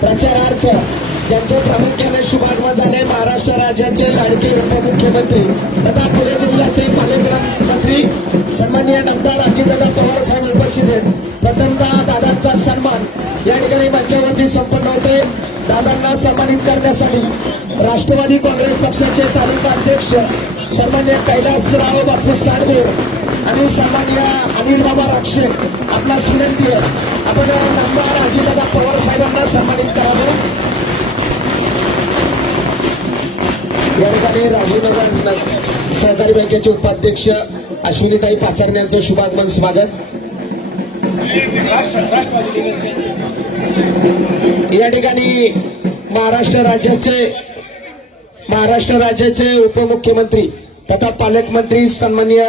प्रचारार्थ ज्यांचे प्रामुख्याने शुभागमन झाले महाराष्ट्र राज्याचे लाडके उपमुख्यमंत्री तथा पुणे जिल्ह्याचे पालकमंत्री सन्माननीय नामदार अजितदादा पवार साहेब उपस्थित आहेत. प्रथमतः दादांचा सन्मान या ठिकाणी मंचावरती संपन्न होतोय. दादांना सन्मानित करण्यासाठी राष्ट्रवादी काँग्रेस पक्षाचे तालुका अध्यक्ष सन्माननीय कैलासराव बापू साडवे आणि सन्माननीय अनिल बाबा राक्षे आपणास विनंती आहे आपण नामदार अजितदादा पवार साहेबांना सन्मानित करावं. या ठिकाणी राजीवनगर सहकारी बँकेचे उपाध्यक्ष अश्विनीताई पाचारणे यांचं शुभागमन स्वागत. या ठिकाणी महाराष्ट्र राज्याचे उपमुख्यमंत्री तथा पालकमंत्री सन्माननीय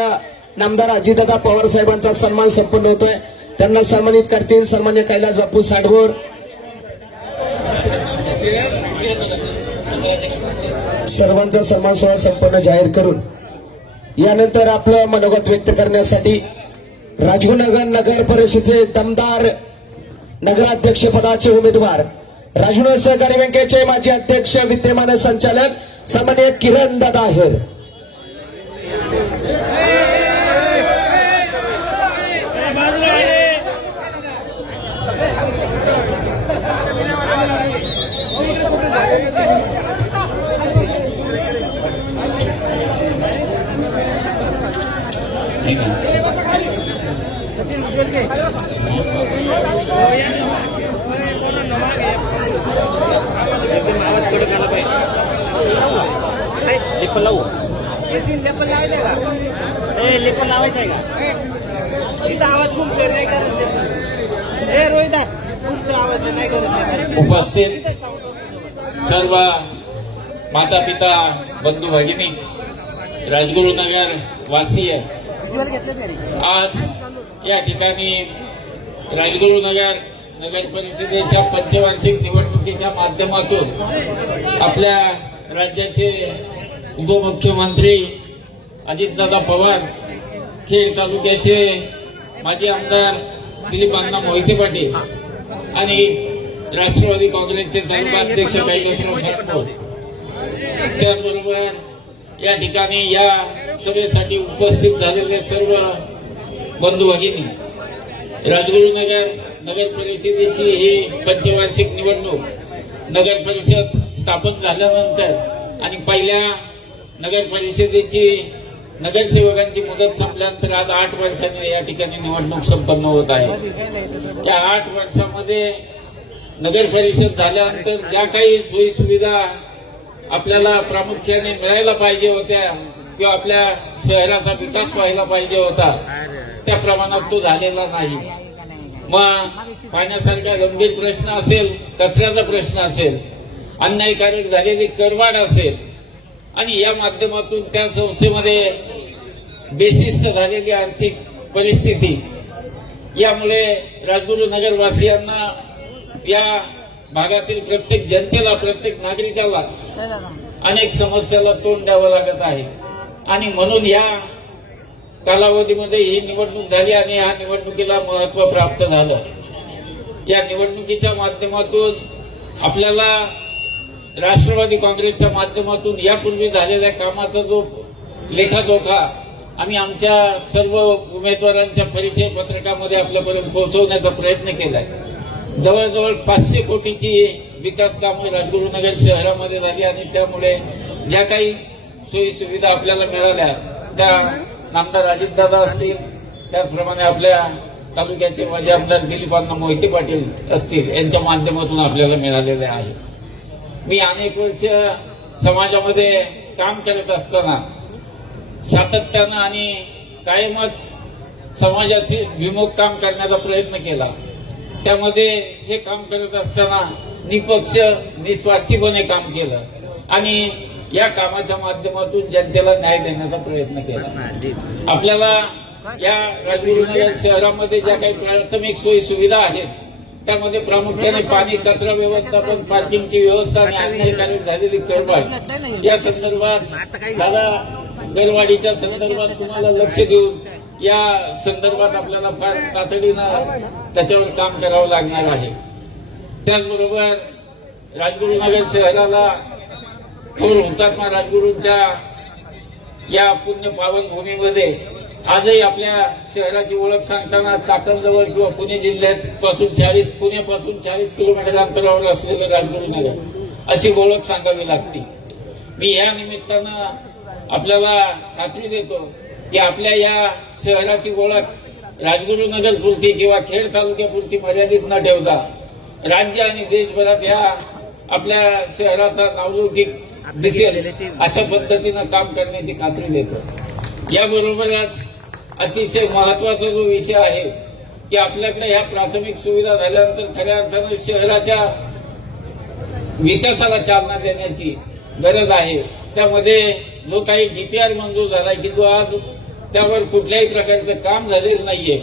नामदार अजितदादा पवार साहेबांचा सन्मान संपन्न होतोय. त्यांना सन्मानित करतील सन्मान्य कैलास बापू साडवोर. सर्वांचा सन्मान सोहळा संपन्न जाहीर करून यानंतर आपलं मनोगत व्यक्त करण्यासाठी राजगुरुनगर नगर परिषदेचे दमदार नगराध्यक्ष पदाचे उमेदवार राजगुरुनगर सहकारी बँकेचे माजी अध्यक्ष विद्यमान संचालक सन्माननीय किरण दादा आहेर. उपस्थित सर्व माता पिता बंधू भगिनी राजगुरुनगर वासीय आज या ठिकाणी राजगुरुनगर नगर परिषदेच्या पंचवार्षिक निवडणुकीच्या माध्यमातून आपल्या राज्याचे उपमुख्यमंत्री अजितदादा पवार, खेड तालुक्याचे माजी आमदार दिलीप अण्णा मोहिते पाटील आणि राष्ट्रवादी काँग्रेसचे तालुका अध्यक्ष कैलासराव साडवोर, त्याचबरोबर या ठिकाणी या सभेसाठी उपस्थित झालेले सर्व बंधू भगिनी, राजगुरुनगर नगर परिषदेची ही पंचवार्षिक निवडणूक नगर परिषद स्थापन झाल्यानंतर आणि पहिल्या नगर परिषदेची नगरसेवकांची मुदत संपल्यानंतर आज 8 वर्षांनी या ठिकाणी निवडणूक संपन्न होत आहे. या 8 वर्षामध्ये नगर परिषद झाल्यानंतर ज्या काही सोयी सुविधा आपल्याला प्रामुख्याने मिळायला पाहिजे होत्या किंवा आपल्या शहराचा विकास व्हायला पाहिजे होता त्या प्रमाणात तो झालेला नाही. मग पाण्यासारखा गंभीर प्रश्न असेल, कचऱ्याचा प्रश्न असेल, अन्यायकारक झालेली करवाढ असेल आणि या माध्यमातून त्या संस्थेमध्ये बेशिस्त झालेली आर्थिक परिस्थिती यामुळे राजगुरुनगर वासियांना या भागातील प्रत्येक जनतेला, प्रत्येक नागरिकाला अनेक समस्याला तोंड द्यावं लागत आहे. आणि म्हणून या कालावधीमध्ये ही निवडणूक झाली आणि या निवडणुकीला महत्व प्राप्त झालं. या निवडणुकीच्या माध्यमातून आपल्याला राष्ट्रवादी काँग्रेसच्या माध्यमातून यापूर्वी झालेल्या कामाचा जो लेखाजोखा आम्ही आमच्या सर्व उमेदवारांच्या परिचय पत्रकामध्ये आपल्यापर्यंत पोहोचवण्याचा प्रयत्न केलाय. जवळजवळ 500 कोटीची विकास कामं राजगुरुनगर शहरामध्ये झाली आणि त्यामुळे ज्या काही सोयी सुविधा आपल्याला मिळाल्या त्या नामदार अजितदादा असतील, त्याचप्रमाणे आपल्या तालुक्याचे माजी आमदार दिलीप अण्णा मोहिते पाटील असतील यांच्या माध्यमातून आपल्याला मिळालेले आहे. मी अनेक वर्ष समाजामध्ये काम करत असताना सातत्यानं आणि कायमच समाजाचे विमुख काम करण्याचा प्रयत्न केला. त्यामध्ये हे काम करत असताना निपक्ष निस्वार्थीपणे काम केलं आणि या कामाच्या माध्यमातून जनतेला न्याय देण्याचा प्रयत्न केला. आपल्याला या राजगुरुनगर शहरामध्ये ज्या काही प्राथमिक सोयी सुविधा आहेत त्यामध्ये प्रामुख्याने पाणी, कचरा व्यवस्थापन, पार्किंगची व्यवस्था आणि अन्यायकारक झालेली करवाढ या संदर्भात दादा गरवाढीच्या संदर्भात तुम्हाला लक्ष देऊन या संदर्भात आपल्याला फार तातडीनं त्याच्यावर काम करावं लागणार आहे. त्याचबरोबर राजगुरुनगर शहराला थोर हुतात्मा राजगुरूंच्या या पुण्य पावन भूमीमध्ये आजही आपल्या शहराची ओळख सांगताना चाकणजवळ किंवा पुणे जिल्ह्यात पुण्यापासून 40 किलोमीटर अंतरावर असलेलं राजगुरुनगर अशी ओळख सांगावी लागते. मी या निमित्तानं आपल्याला खात्री देतो की आपल्या या शहराची ओळख राजगुरुनगर पुरती किंवा खेड तालुक्यापुरती मर्यादित न ठेवता राज्य आणि देशभरात या आपल्या शहराचा नावलौकिक दिसेल अशा पद्धतीनं काम करण्याची खात्री देतो. याबरोबरच अतिशय महत्वाचा जो विषय आहे की आपल्याकडे ह्या प्राथमिक सुविधा झाल्यानंतर खऱ्या अर्थानं शहराच्या विकासाला चालना देण्याची गरज आहे. त्यामध्ये जो काही डीपीआर मंजूर झालाय की जो आज त्यावर कुठल्याही प्रकारचं काम झालेलं नाहीये,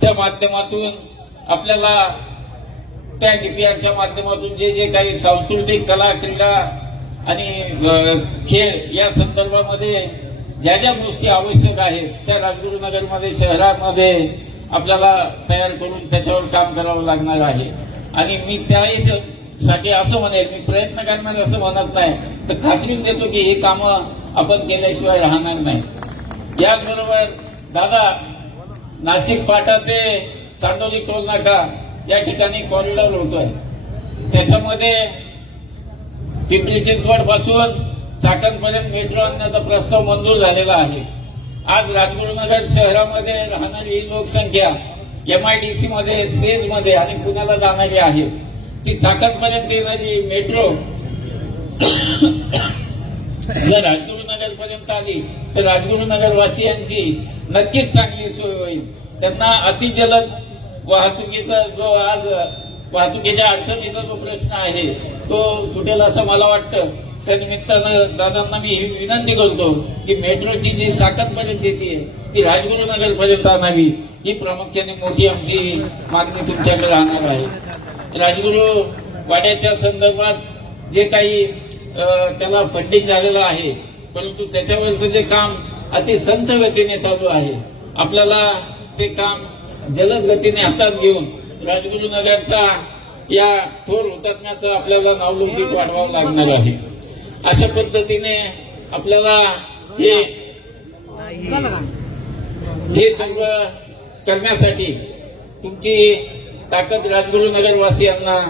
त्या माध्यमातून आपल्याला त्या डीपीआरच्या माध्यमातून जे जे काही सांस्कृतिक कला क्रीडा आणि खेळ या संदर्भामध्ये ज्या ज्या गोष्टी आवश्यक आहेत त्या राजगुरुनगरमध्ये शहरामध्ये आपल्याला तयार करून त्याच्यावर काम करावं लागणार आहे. आणि मी त्याही साठी असं म्हणेल, मी प्रयत्न करणार असं म्हणत नाही, तर खात्री देतो की ही कामं आपण केल्याशिवाय राहणार नाही. याचबरोबर दादा, नाशिक फाटा ते चांदोली टोल नाका या ठिकाणी कॉरिडॉर होतोय. त्याच्यामध्ये पिंपरी चिंचवड पासून चाकणपर्यंत मेट्रो आणण्याचा प्रस्ताव मंजूर झालेला आहे. आज राजगुरुनगर शहरामध्ये राहणारी ही लोकसंख्या MIDC मध्ये, सेज मध्ये आणि पुण्याला जाणारी आहे. ती चाकणपर्यंत येणारी मेट्रो जर राजगुरुनगर पर्यंत आली तर राजगुरुनगर वासियांची नक्कीच चांगली सोय होईल. त्यांना अतिजलद वाहतुकीचा जो आज वाहतुकीच्या अडचणीचा जो प्रश्न आहे तो सुटेल असं मला वाटतं. त्या निमित्तानं दादांना मी ही विनंती करतो की मेट्रोची जी चाकणपर्यंत येते ती राजगुरुनगर पर्यंत आणावी. ही प्रामुख्याने मोठी आमची मागणी तुमच्याकडे राहणार आहे. राजगुरू वाड्याच्या संदर्भात जे काही त्याला फंडिंग झालेलं आहे, परंतु त्याच्यावरचं जे काम अति संथ गतीने चालू आहे. आपल्याला ते काम जलद गतीने हातात घेऊन राजगुरुनगरचा या थोर हुतात्म्याचं आपल्याला नावलौकिक वाढवावं लागणार आहे. अशा पद्धतीने आपल्याला हे सर्व करण्यासाठी तुमची ताकद राजगुरुनगर वासियांना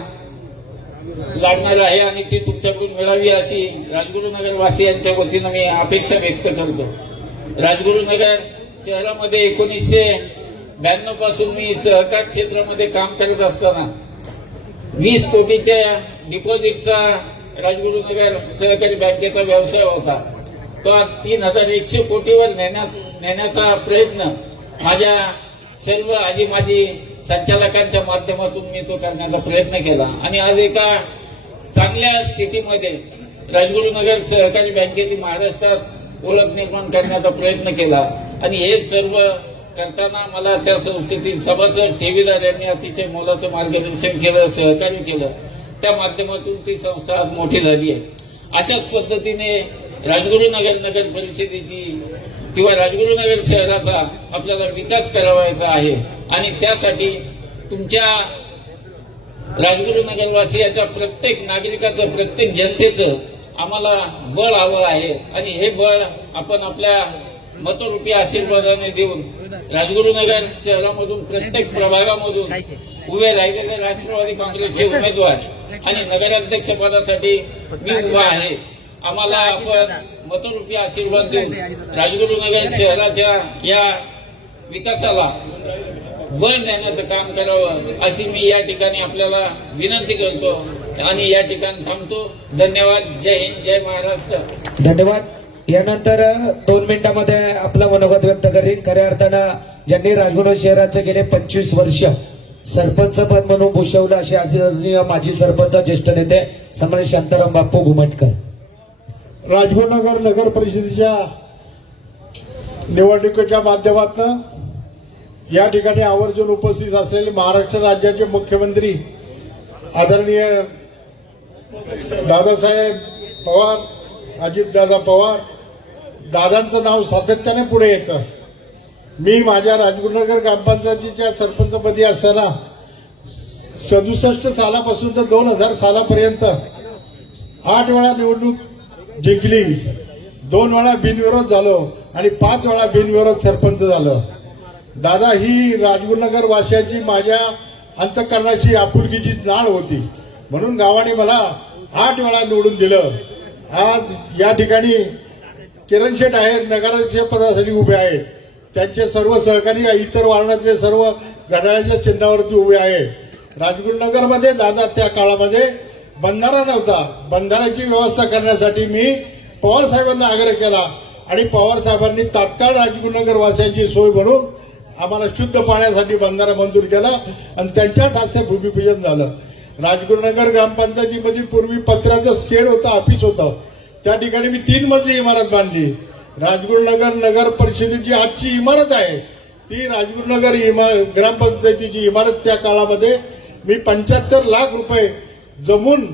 लागणार आहे आणि ती तुमच्याकडून मिळावी अशी राजगुरुनगर वासियांच्या वतीनं मी अपेक्षा व्यक्त करतो. राजगुरुनगर शहरामध्ये 1992 पासून मी सहकार क्षेत्रामध्ये काम करत असताना 20 कोटीच्या डिपॉझिटचा राजगुरुनगर सहकारी बँकेचा व्यवसाय होता. तो आज 3100 कोटीवर नेण्याचा प्रयत्न माझ्या सर्व आजी माजी संचालकांच्या माध्यमातून मी तो करण्याचा प्रयत्न केला आणि आज एका चांगल्या स्थितीमध्ये राजगुरुनगर सहकारी बँकेची महाराष्ट्रात ओळख निर्माण करण्याचा प्रयत्न केला. आणि हे सर्व करताना मला त्या संस्थेतील सभासद ठेवीदार यांनी अतिशय मोलाचं मार्गदर्शन केलं, सहकार्य केलं. त्या माध्यमातून ती संस्था आज मोठी झाली आहे. अशाच पद्धतीने राजगुरुनगर नगर परिषदेची किंवा राजगुरुनगर शहराचा आपल्याला विकास करावायचा आहे आणि त्यासाठी तुमच्या राजगुरुनगर वासियाच्या प्रत्येक नागरिकाचं, प्रत्येक जनतेचं आम्हाला बळ हवं आहे. आणि हे बळ आपण आपल्या मतरूपी आशीर्वादाने देऊन राजगुरुनगर शहरामधून प्रत्येक प्रभागामधून उभे राहिलेले राष्ट्रवादी काँग्रेसचे उमेदवार आणि नगराध्यक्ष पदासाठी मी उभा आहे. आम्हाला आपण मतरूपी आशीर्वाद देऊन राजगुरुनगर शहराच्या या विकासाला बळ देण्याचं काम करावं अशी मी या ठिकाणी आपल्याला विनंती करतो आणि या ठिकाणी थांबतो. धन्यवाद. जय हिंद, जय महाराष्ट्र. धन्यवाद. यानंतर 2 मिनिटांमध्ये आपलं मनोगत व्यक्त करीन. खऱ्या अर्थानं ज्यांनी राजगुरू शहराचं गेले 25 वर्ष सरपंच पद म्हणून भूषवलं असे आदरणीय माजी सरपंच, ज्येष्ठ नेते सन्माननीय शांताराम बापू घुमटकर. राजगुरुनगर नगर परिषदेच्या निवडणुकीच्या माध्यमातून या ठिकाणी आवर्जून उपस्थित असलेले महाराष्ट्र राज्याचे मुख्यमंत्री आदरणीय दादासाहेब पवार, अजितदादा पवार, दादांचं नाव सातत्याने पुढे येतं. मी माझ्या राजगुरुनगर ग्रामपंचायतीच्या सरपंचपदी असताना 67 सालापासून तर 2000 सालापर्यंत 8 वेळा निवडणूक जिंकली, 2 वेळा बिनविरोध झालो आणि 5 वेळा बिनविरोध सरपंच झालं. दादा, ही राजगुरुनगर वासियांची माझ्या अंतःकरणाची आपुलकीची जाण होती, म्हणून गावाने मला 8 वेळा निवडून दिलं. आज या ठिकाणी किरण शेठ आहेत, नगराध्यक्ष पदासाठी उभे आहेत. त्यांचे सर्व सहकारी इतर वार्डातले सर्व घड्याळाच्या चिन्हावरती उभे आहेत. राजगुरुनगरमध्ये दादा त्या काळामध्ये बंधारा नव्हता. बंधाऱ्याची व्यवस्था करण्यासाठी मी पवार साहेबांना आग्रह केला आणि पवार साहेबांनी तात्काळ राजगुरुनगर वासियांची सोय म्हणून आम्हाला शुद्ध पाण्यासाठी बंधारा मंजूर केला आणि त्यांच्याच हस्ते भूमिपूजन झालं. राजगुरुनगर ग्रामपंचायतीमध्ये पूर्वी पत्र्याचं शेड होतं, ऑफिस होतं. त्या ठिकाणी मी 3 मजली इमारत बांधली. राजगुरुनगर नगर परिषदेची आजची इमारत आहे ती राजगुरुनगर ग्रामपंचायतीची इमारत. त्या काळामध्ये मी 75 लाख रुपये जमून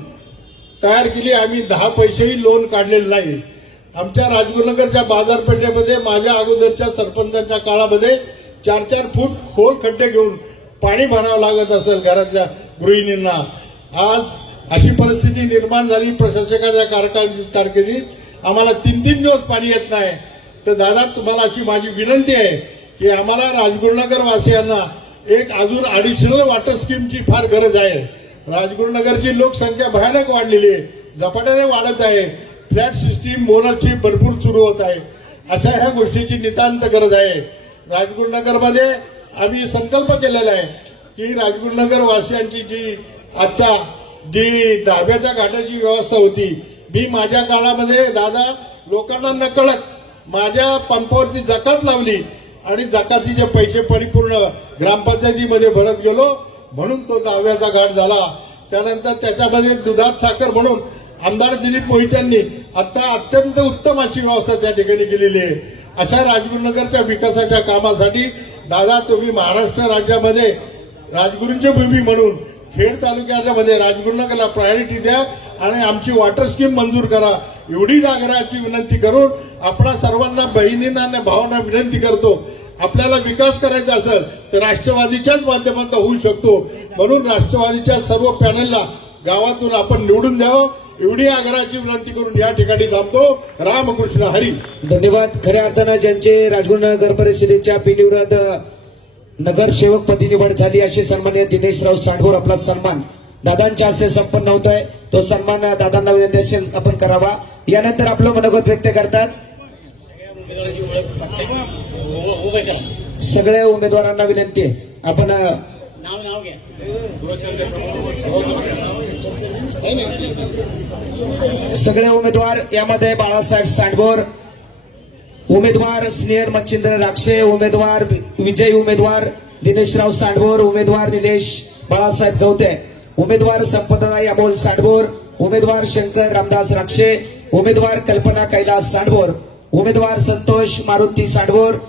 तयार केली. आम्ही 10 पैसेही लोन काढलेलं नाही. आमच्या राजगुरुनगरच्या बाजारपेठेमध्ये माझ्या अगोदरच्या सरपंचांच्या काळामध्ये 4-4 फूट खोल खड्डे घेऊन पाणी भरावं लागत असेल घरातल्या गृहिणींना. आज अशी परिस्थिती निर्माण झाली प्रशासकाच्या कारकिर्दीत आम्हाला 3-3 दिवस पाणी येत नाही. तर दादा, तुम्हाला अशी माझी विनंती आहे की आम्हाला राजगुरुनगर वासियांना एक अजून ऍडिशनल वॉटर स्कीमची फार गरज आहे. राजगुरुनगरची लोकसंख्या भयानक वाढलेली आहे, झपाट्याने वाढत आहे. फ्लॅट सिस्टीम मोनरची भरपूर सुरू होत आहे. अशा ह्या गोष्टीची नितांत गरज आहे. राजगुरुनगरमध्ये आम्ही संकल्प केलेला आहे की राजगुरुनगर वासियांची जी आता जी धाब्याच्या घाटाची व्यवस्था होती, मी माझ्या काळामध्ये दादा लोकांना नकळत माझ्या पंपावरती जकात लावली आणि जकातीचे पैसे परिपूर्ण ग्रामपंचायतीमध्ये भरत गेलो, म्हणून तो दहाव्याचा घाट झाला. त्यानंतर त्याच्यामध्ये दुधात साखर म्हणून आमदार दिलीप मोहित्यांनी आता अत्यंत उत्तम अशी व्यवस्था त्या ठिकाणी केलेली आहे. अशा राजगुरुनगरच्या विकासाच्या कामासाठी दादा, तुम्ही महाराष्ट्र राज्यामध्ये राजगुरूंची भूमी म्हणून खेड तालुक्याच्या मध्ये राजगुरुनगरला प्रायोरिटी द्या आणि आमची वॉटर स्कीम मंजूर करा, एवढी आग्रहाची विनंती करून आपणा सर्वांना, बहिणींना आणि भावांना विनंती करतो. आपल्याला विकास करायचा असेल तर राष्ट्रवादीच्याच माध्यमातून होऊ शकतो, म्हणून राष्ट्रवादीच्या सर्व पॅनलला गावातून आपण निवडून द्यावं एवढी आग्रहाची विनंती करून या ठिकाणी थांबतो. रामकृष्ण हरी. धन्यवाद. खऱ्या अर्थानं ज्यांचे राजगुरुनगर परिषदेच्या बिनविरोध नगरसेवक पदी निवड झाली असे सन्मान्य दिनेशराव सांडभोर, आपला सन्मान दादांच्या हस्ते संपन्न होत आहे. तो सन्मान दादांना विनंती असेल आपण करावा. यानंतर आपलं मनोगत व्यक्त करतात सगळ्या उमेदवारांना विनंती आहे आपण सगळे उमेदवार यामध्ये बाळासाहेब सांडभोर, उमेदवार स्नेहर मच्छिंद्र राक्षे, उमेदवार विजय, उमेदवार दिनेशराव सांडभोर, उमेदवार निलेश बाळासाहेब गवते, उमेदवार संपदाई अमोल सांडभोर, उमेदवार शंकर रामदास राक्षे, उमेदवार कल्पना कैलास सांडभोर, उमेदवार संतोष मारुती सांडभोर,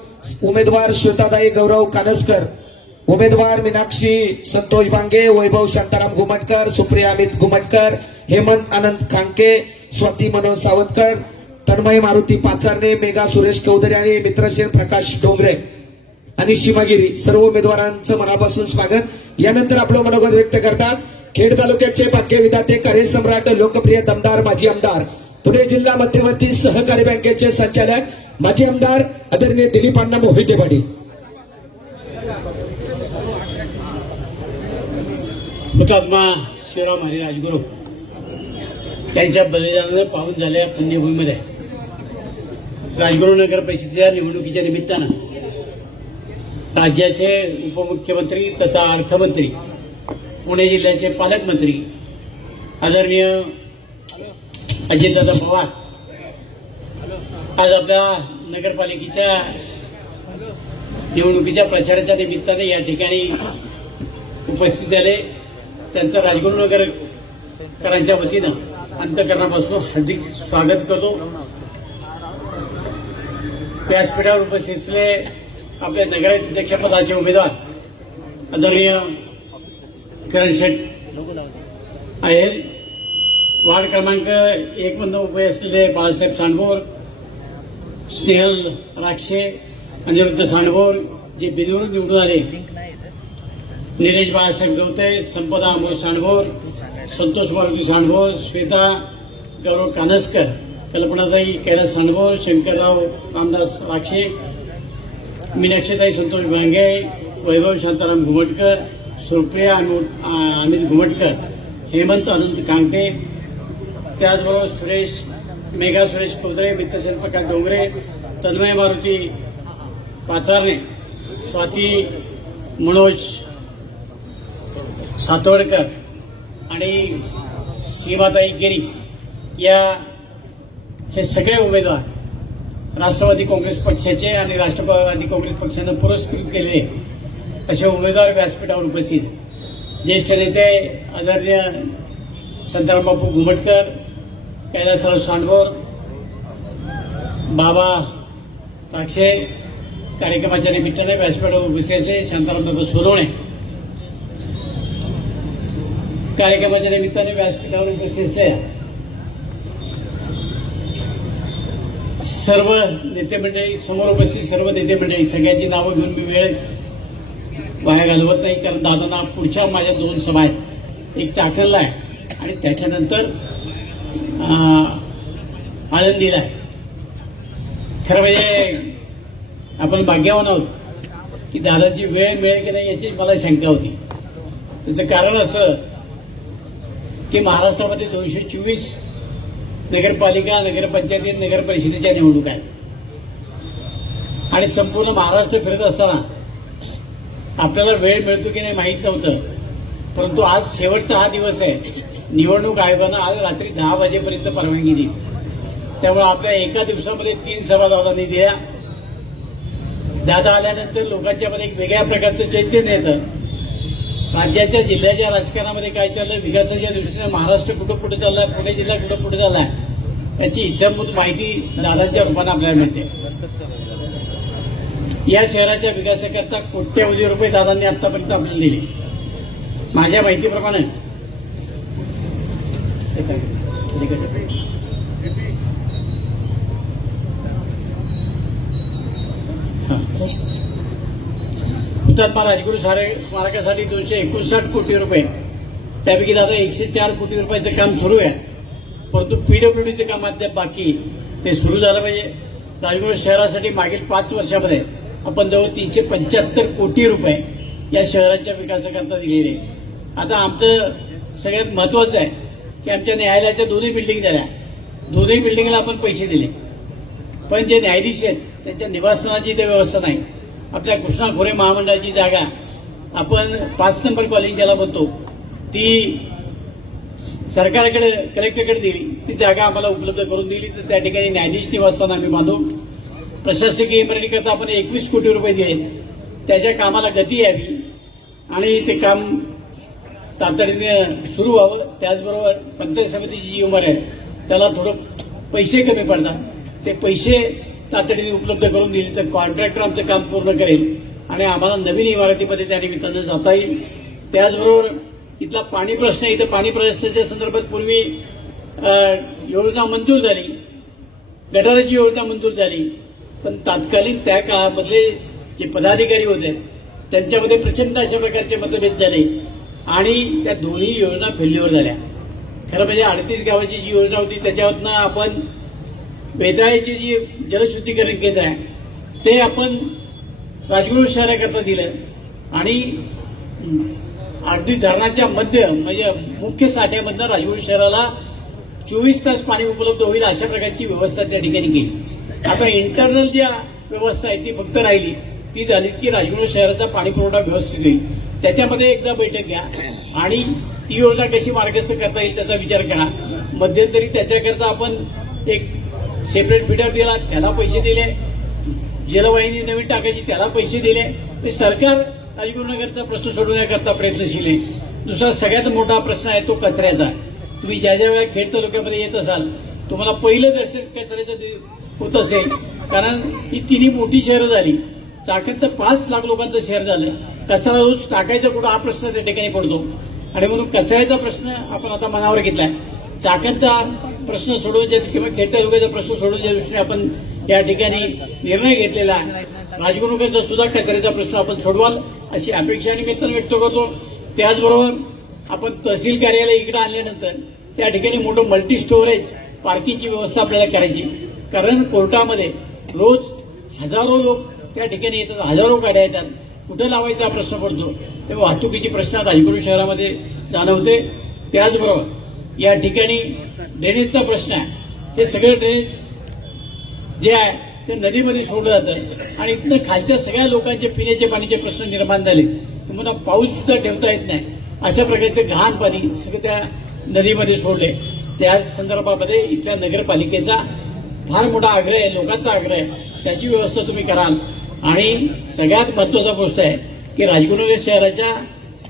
उमेदवार श्वेतादाई गौरव कानसकर, उमेदवार मीनाक्षी संतोष बांगे, वैभव शांताराम घुमटकर, सुप्रिया अमित घुमटकर, हेमंत आनंद खांडके, स्वाती मनोज सावतकर, तन्मय मारुती पाचारणे, मेघा सुरेश चौधरी आणि मित्रशेर प्रकाश डोंगरे आणि शिमागिरी, सर्व उमेदवारांचं मनापासून स्वागत. यानंतर आपलं मनोगत व्यक्त करतात खेड तालुक्याचे भाग्यविधाते, कार्यसम्राट, लोकप्रिय दमदार माजी आमदार, पुणे जिल्हा मध्यवर्ती सहकारी बँकेचे संचालक, माजी आमदार आदरणीय दिलीप अण्णा मोहिते पाटील. हुतात्मा शिवराम हरी राजगुरू यांच्या बलिदानाने पाहून झालेल्या पुण्यभूमीमध्ये राजगुरुनगर परिषदेच्या निवडणुकीच्या निमित्तानं राज्याचे उपमुख्यमंत्री तथा अर्थमंत्री, पुणे जिल्ह्याचे पालकमंत्री आदरणीय अजितदादा पवार आज आपल्या नगरपालिकेच्या निवडणुकीच्या प्रचाराच्या निमित्ताने या ठिकाणी उपस्थित झाले. त्यांचं राजगुरुनगरकरांच्या वतीनं अंतःकरणापासून हार्दिक स्वागत करतो. व्यासपीठावर उपस्थित असलेले आपल्या नगराध्यक्षपदाचे उमेदवार आदरणीय किरण शेठ आहेत, वार्ड क्रमांक 1 मधून उभे असलेले बाळासाहेब सांडभोर, स्नेहल राक्षे, अनिरुद्ध सांडभोर जे बिनविरोध निवडून आले, निलेश बाळासाहेब गवते, संपदा अमोल सांडभोर, संतोष मारुती सांडभोर, श्वेता गौरव कानसकर, कल्पनाताई कैलास सांडभोर, शंकरराव रामदास राक्षे, मीनाक्षीताई संतोष भांगे, वैभव शांताराम घुमटकर, सुप्रिया अमित घुमटकर, हेमंत अनंत कांगटे, त्याचबरोबर मेघा सुरेश कोदरे, मित्रसेन प्रकाश डोंगरे, तन्मय मारुती पाचारणे, स्वाती मनोज सातवडकर आणि सीमाताई गिरी या हे सगळे उमेदवार राष्ट्रवादी काँग्रेस पक्षाचे आणि राष्ट्रवादी काँग्रेस पक्षानं पुरस्कृत केलेले असे उमेदवार व्यासपीठावर उपस्थित. ज्येष्ठ नेते आदरणीय संतारामबापू घुमटकर, कैलासराव सांडभोर, बाबा राक्षे, कार्यक्रमाच्या निमित्ताने व्यासपीठावर उपस्थित शांतारामबाबू सोनवणे, कार्यक्रमाच्या निमित्ताने व्यासपीठावर उपस्थित असलेल्या सर्व नेते मंडळी, समोर उपस्थित सर्व नेते मंडळी, सगळ्यांची नावं घेऊन मी वेळ वाया घालवत नाही, कारण दादांना पुढच्या माझ्या 2 सभा आहेत. एक चाकणला आहे आणि त्याच्यानंतर आळंदीला आहे. खरं म्हणजे आपण भाग्यवान आहोत की दादाची वेळ मिळेल की नाही याची मला शंका होती. त्याचं कारण असं की महाराष्ट्रामध्ये 224 नगरपालिका, नगरपंचायती, नगर परिषदेच्या निवडणुका आहेत आणि संपूर्ण महाराष्ट्र फिरत असताना आपल्याला वेळ मिळतो की नाही माहीत नव्हतं. परंतु आज शेवटचा हा दिवस आहे. निवडणूक आयोगानं आज रात्री 10 वाजेपर्यंत परवानगी दिली. त्यामुळे आपल्या एका दिवसामध्ये 3 सभा दादांनी दिल्या. दादा आल्यानंतर लोकांच्या मध्ये एक वेगळ्या प्रकारचं चैतन्य येतं. राज्याच्या जिल्ह्याच्या राजकारणामध्ये काय चाललं, विकासाच्या दृष्टीने महाराष्ट्र कुठं पुढे चाललाय, पुणे जिल्हा कुठं पुढे चाललाय याची इत्थंभूत माहिती दादाच्या रूपाने आपल्याला मिळते. या शहराच्या विकासाकरता कोट्यवधी रुपये दादांनी आतापर्यंत आपल्याला दिले. माझ्या माहितीप्रमाणे हुतात्मा राजगुरू स्मारकासाठी 259 कोटी रुपये, त्यापैकी दादा 104 कोटी रुपयाचं काम सुरू आहे. परंतु पीडब्ल्यूडीचं काम अद्याप बाकी, ते सुरू झालं पाहिजे. राजगुरू शहरासाठी मागील 5 वर्षामध्ये आपण जवळ 375 कोटी रुपये या शहराच्या विकासाकरता दिलेले. आता आमचं सगळ्यात महत्वाचं आहे की आमच्या न्यायालयाच्या 2 बिल्डिंग झाल्या. 2 बिल्डिंगला आपण पैसे दिले, पण जे न्यायाधीश आहेत त्यांच्या निवासस्थानाची इथे व्यवस्था नाही. आपल्या कृष्णा खोरे महामंडळाची जागा आपण 5 नंबर कॉलेज ज्याला म्हणतो ती सरकारकडे, कलेक्टरकडे दिली. ती जागा आम्हाला उपलब्ध करून दिली तर त्या ठिकाणी न्यायाधीश निवासस्थान आम्ही बांधू. प्रशासकीय इमारतीकरता आपण 21 कोटी रुपये दिले. त्याच्या कामाला गती यावी आणि ते काम तातडीने सुरू व्हावं. त्याचबरोबर पंचायत समितीची जी उमर आहे त्याला थोडं पैसे कमी पडतात, ते पैसे तातडीने उपलब्ध करून दिले तर कॉन्ट्रॅक्टर आमचं काम पूर्ण करेल आणि आम्हाला नवीन इमारतीमध्ये त्या निमित्तानं जाता येईल. त्याचबरोबर इथला पाणी प्रश्न, इथं पाणी प्रश्नाच्या संदर्भात पूर्वी योजना मंजूर झाली, गटाराची योजना मंजूर झाली, पण तात्कालीन त्या काळामधले जे पदाधिकारी होते त्यांच्यामध्ये प्रचंड अशा प्रकारचे मतभेद झाले आणि त्या दोन्ही योजना फेल्युअर झाल्या. खरं म्हणजे 38 गावाची जी योजना होती त्याच्यावरनं आपण वेताळ्याची जी जलशुद्धीकरण केंद्र आहे ते आपण राजगुरू शहराकरता दिलं आणि अगदी धरणाच्या मध्य म्हणजे मुख्य साठ्यामधनं राजगुरू शहराला 24 तास पाणी उपलब्ध होईल अशा प्रकारची व्यवस्था त्या ठिकाणी केली. आता इंटरनल ज्या व्यवस्था आहे ती फक्त राहिली, ती झाली की राजगुरू शहराचा पाणी पुरवठा व्यवस्थित होईल. त्याच्यामध्ये एकदा बैठक घ्या आणि ती योजना कशी मार्गस्थ करता येईल त्याचा विचार करा. मध्यंतरी त्याच्याकरता आपण एक सेपरेट फिडर दिला, त्याला पैसे दिले. जलवाहिनी नवीन टाकायची, त्याला पैसे दिले. हे सरकार राजगुरुनगरचा प्रश्न सोडवण्याकरता प्रयत्नशील आहे. दुसरा सगळ्यात मोठा प्रश्न आहे तो कचऱ्याचा. तुम्ही ज्या ज्या वेळा खेड तालुक्यामध्ये येत असाल तुम्हाला पहिलं दर्शन कचऱ्याचं होत असेल, कारण ही तिन्ही मोठी शहरं झाली. चाकण तर 5 लाख लोकांचं शहर झालं. कचरा रोज टाकायचा कुठं हा प्रश्न त्या ठिकाणी पडतो आणि म्हणून कचऱ्याचा प्रश्न आपण आता मनावर घेतलाय. चाकणचा प्रश्न सोडवण्याच्या किंवा खेड तालुक्याचा प्रश्न सोडवण्याच्या दृष्टीने आपण या ठिकाणी निर्णय घेतलेला आहे. राजगुरुनगरचा सुद्धा कचऱ्याचा प्रश्न आपण सोडवाल अशी अपेक्षा निमित्तानं व्यक्त करतो. त्याचबरोबर आपण तहसील कार्यालय इकडे आणल्यानंतर त्या ठिकाणी मोठं मल्टी स्टोरेज पार्किंगची व्यवस्था आपल्याला करायची, कारण कोर्टामध्ये रोज हजारो लोक त्या ठिकाणी येतात, हजारो गाड्या येतात, कुठं लावायचा प्रश्न पडतो. ते वाहतुकीचे प्रश्न राजगुरू शहरामध्ये जाणवते. त्याचबरोबर या ठिकाणी ड्रेनेजचा प्रश्न आहे. हे सगळं ड्रेनेज जे आहे ते नदीमध्ये सोडलं जातं आणि इथनं खालच्या सगळ्या लोकांचे पिण्याचे पाण्याचे प्रश्न निर्माण झाले. तुम्हाला पाऊस सुद्धा ठेवता येत नाही, अशा प्रकारचे घाण पाणी सगळं त्या नदीमध्ये सोडले. त्या संदर्भामध्ये इथल्या नगरपालिकेचा फार मोठा आग्रह आहे, लोकांचा आग्रह आहे, त्याची व्यवस्था तुम्ही कराल. आणि सगळ्यात महत्वाचा गोष्ट आहे की राजगुरुनगर शहराच्या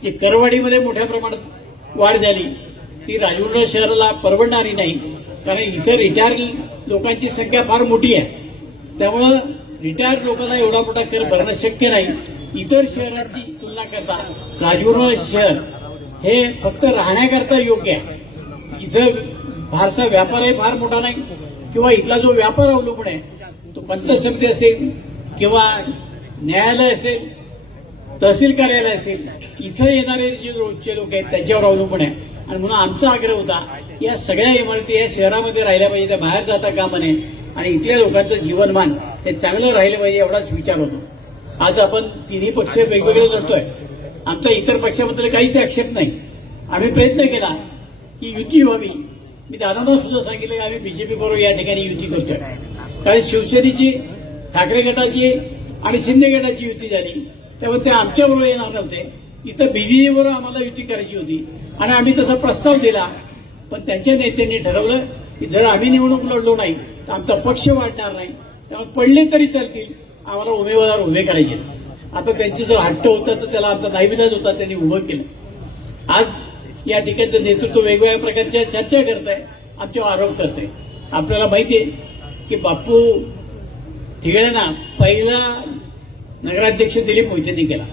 जे करवाढीमध्ये मोठ्या प्रमाणात वाढ झाली ती राजगुरुनगर शहराला परवडणारी नाही, कारण इथे रिटायर लोकांची संख्या फार मोठी आहे. त्यामुळं रिटायर्ड लोकांना एवढा मोठा कर भरणं शक्य नाही. इतर शहरांची तुलना करता राजगुरुनगर शहर हे फक्त राहण्याकरता योग्य आहे. इथं फारसा व्यापारही फार मोठा नाही, किंवा इथला जो व्यापार अवलंबून आहे तो पंचायत समिती असेल किंवा न्यायालय असेल, तहसील कार्यालय असेल, इथं येणारे जे रोजचे लोक आहेत त्यांच्यावर अवलंबून आहे. आणि म्हणून आमचा आग्रह होता या सगळ्या इमारती या शहरामध्ये राहिल्या पाहिजे, त्या बाहेर जाता कामा नये आणि इथल्या लोकांचं जीवनमान हे चांगलं राहिलं पाहिजे एवढाच विचार होतो. आज आपण तिन्ही पक्ष वेगवेगळे लढतोय. आमचा इतर पक्षाबद्दल काहीच आक्षेप नाही. आम्ही प्रयत्न केला की युती व्हावी. मी दादांना सुद्धा सांगितलं की आम्ही बीजेपी बरोबर या ठिकाणी युती करतोय, कारण शिवसेनेची, ठाकरे गटाची आणि शिंदे गटाची युती झाली, त्यामुळे ते आमच्याबरोबर येणार नव्हते. इथं बीजेपी बरोबर आम्हाला युती करायची होती आणि आम्ही तसा प्रस्ताव दिला. पण त्यांच्या नेत्यांनी ठरवलं की जर आम्ही निवडणूक लढलो नाही तर आमचा पक्ष वाढणार नाही, त्यामुळे पडले तरी चालतील, आम्हाला उमेदवार उभे करायचे. आता त्यांची जर हट्ट होता तर त्याला आमचा नाईविलाज होता, त्यांनी उभं केलं. आज या ठिकाणचं नेतृत्व वेगवेगळ्या प्रकारच्या चर्चा करत आहे, आमच्यावर आरोप करत आहे. आपल्याला माहिती आहे की बापू तिघड्यांना पहिला नगराध्यक्ष दिलीप मोहितेंनी केला,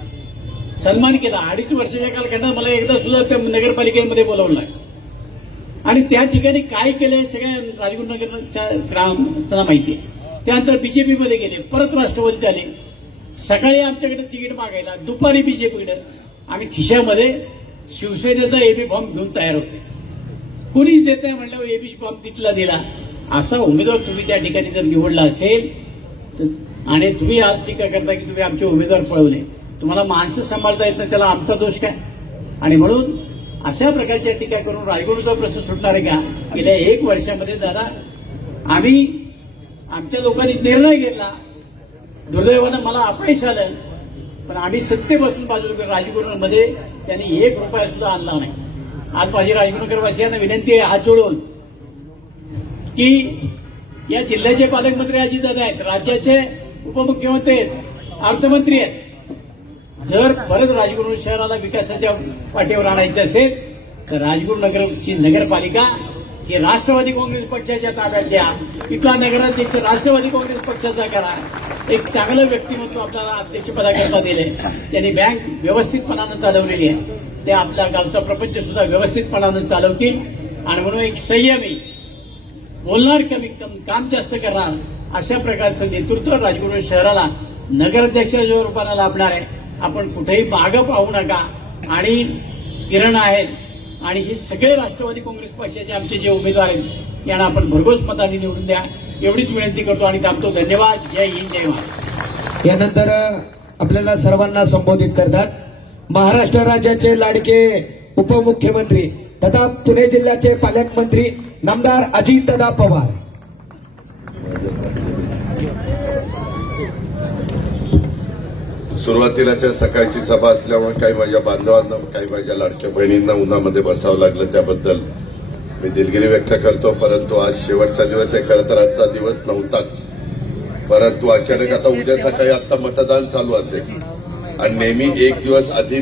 सन्मान केला. 2.5 वर्षाच्या कालखंडात मला एकदा सुद्धा त्या नगरपालिकेमध्ये बोलावलं नाही. आणि त्या ठिकाणी काय केलंय सगळ्या राजगुरुनगरच्या ग्रामस्थांना माहिती आहे. त्यानंतर बीजेपीमध्ये गेले, परत राष्ट्रवादीत आले. सकाळी आमच्याकडे तिकीट मागायला, दुपारी बीजेपीकडे. आम्ही खिशामध्ये शिवसेनेचा एबी फॉर्म घेऊन तयार होते. कोणीच देत नाही म्हणल्यावर एबी फॉर्म तिथला दिला. असा उमेदवार तुम्ही त्या ठिकाणी जर निवडला असेल तर, आणि तुम्ही आज टीका करता की तुम्ही आमचे उमेदवार पळवले, तुम्हाला माणसं सांभाळता येत नाही, त्याला आमचा दोष काय? आणि म्हणून अशा प्रकारच्या टीका करून राजगुरूचा प्रश्न सुटणार आहे का? गेल्या 1 वर्षामध्ये दादा आम्ही आमच्या लोकांनी निर्णय घेतला. दुर्दैवानं मला अपयश आलं, पण आम्ही सत्तेपासून बाजूला राजगुरूमध्ये त्यांनी 1 रुपया सुद्धा आणला नाही. आज माझी राजगुरूकरवासियांना विनंती आहे हात जोडून की या जिल्ह्याचे पालकमंत्री अजितदादा आहेत, राज्याचे उपमुख्यमंत्री आहेत, अर्थमंत्री आहेत. जर परत राजगुरू शहराला विकासाच्या पाठीवर आणायचं असेल तर राजगुरुनगरची नगरपालिका ही राष्ट्रवादी काँग्रेस पक्षाच्या ताब्यात द्या. इथला नगराध्यक्ष राष्ट्रवादी काँग्रेस पक्षाचा करा. एक चांगलं व्यक्तिमत्व आपल्याला अध्यक्षपदाकरता दिले. त्यांनी बँक व्यवस्थितपणानं चालवलेली आहे. ते आपल्या गावचा प्रपंच सुद्धा व्यवस्थितपणानं चालवतील. आणि म्हणून एक संयमी, बोलणार कमी, काम जास्त करणार, अशा प्रकारचं नेतृत्व राजगुरू शहराला नगराध्यक्षाच्या रूपानं लाभणार आहे. आपण कुठेही मागं पाहू नका. आणि किरण आहेत आणि हे सगळे राष्ट्रवादी काँग्रेस पक्षाचे आमचे जे उमेदवार आहेत यांना आपण भरघोस मताने निवडून द्या, एवढीच विनंती करतो आणि थांबतो. धन्यवाद. जय हिंद, जय महाराष्ट्र. यानंतर आपल्याला सर्वांना संबोधित करतात महाराष्ट्र राज्याचे लाडके उपमुख्यमंत्री तथा पुणे जिल्ह्याचे पालकमंत्री नामदार अजितदादा पवार. सुरुवातीलाच्या सकाळची सभा असल्यामुळे काही माझ्या बांधवांना, काही माझ्या लाडक्या बहिणींना उन्हामध्ये बसावं लागलं, त्याबद्दल मी दिलगिरी व्यक्त करतो. परंतु आज शेवटचा दिवस आहे. खरं तर आजचा दिवस नव्हताच, परंतु अचानक आता उद्या सकाळी आता मतदान चालू असेल आणि नेहमी 1 दिवस आधी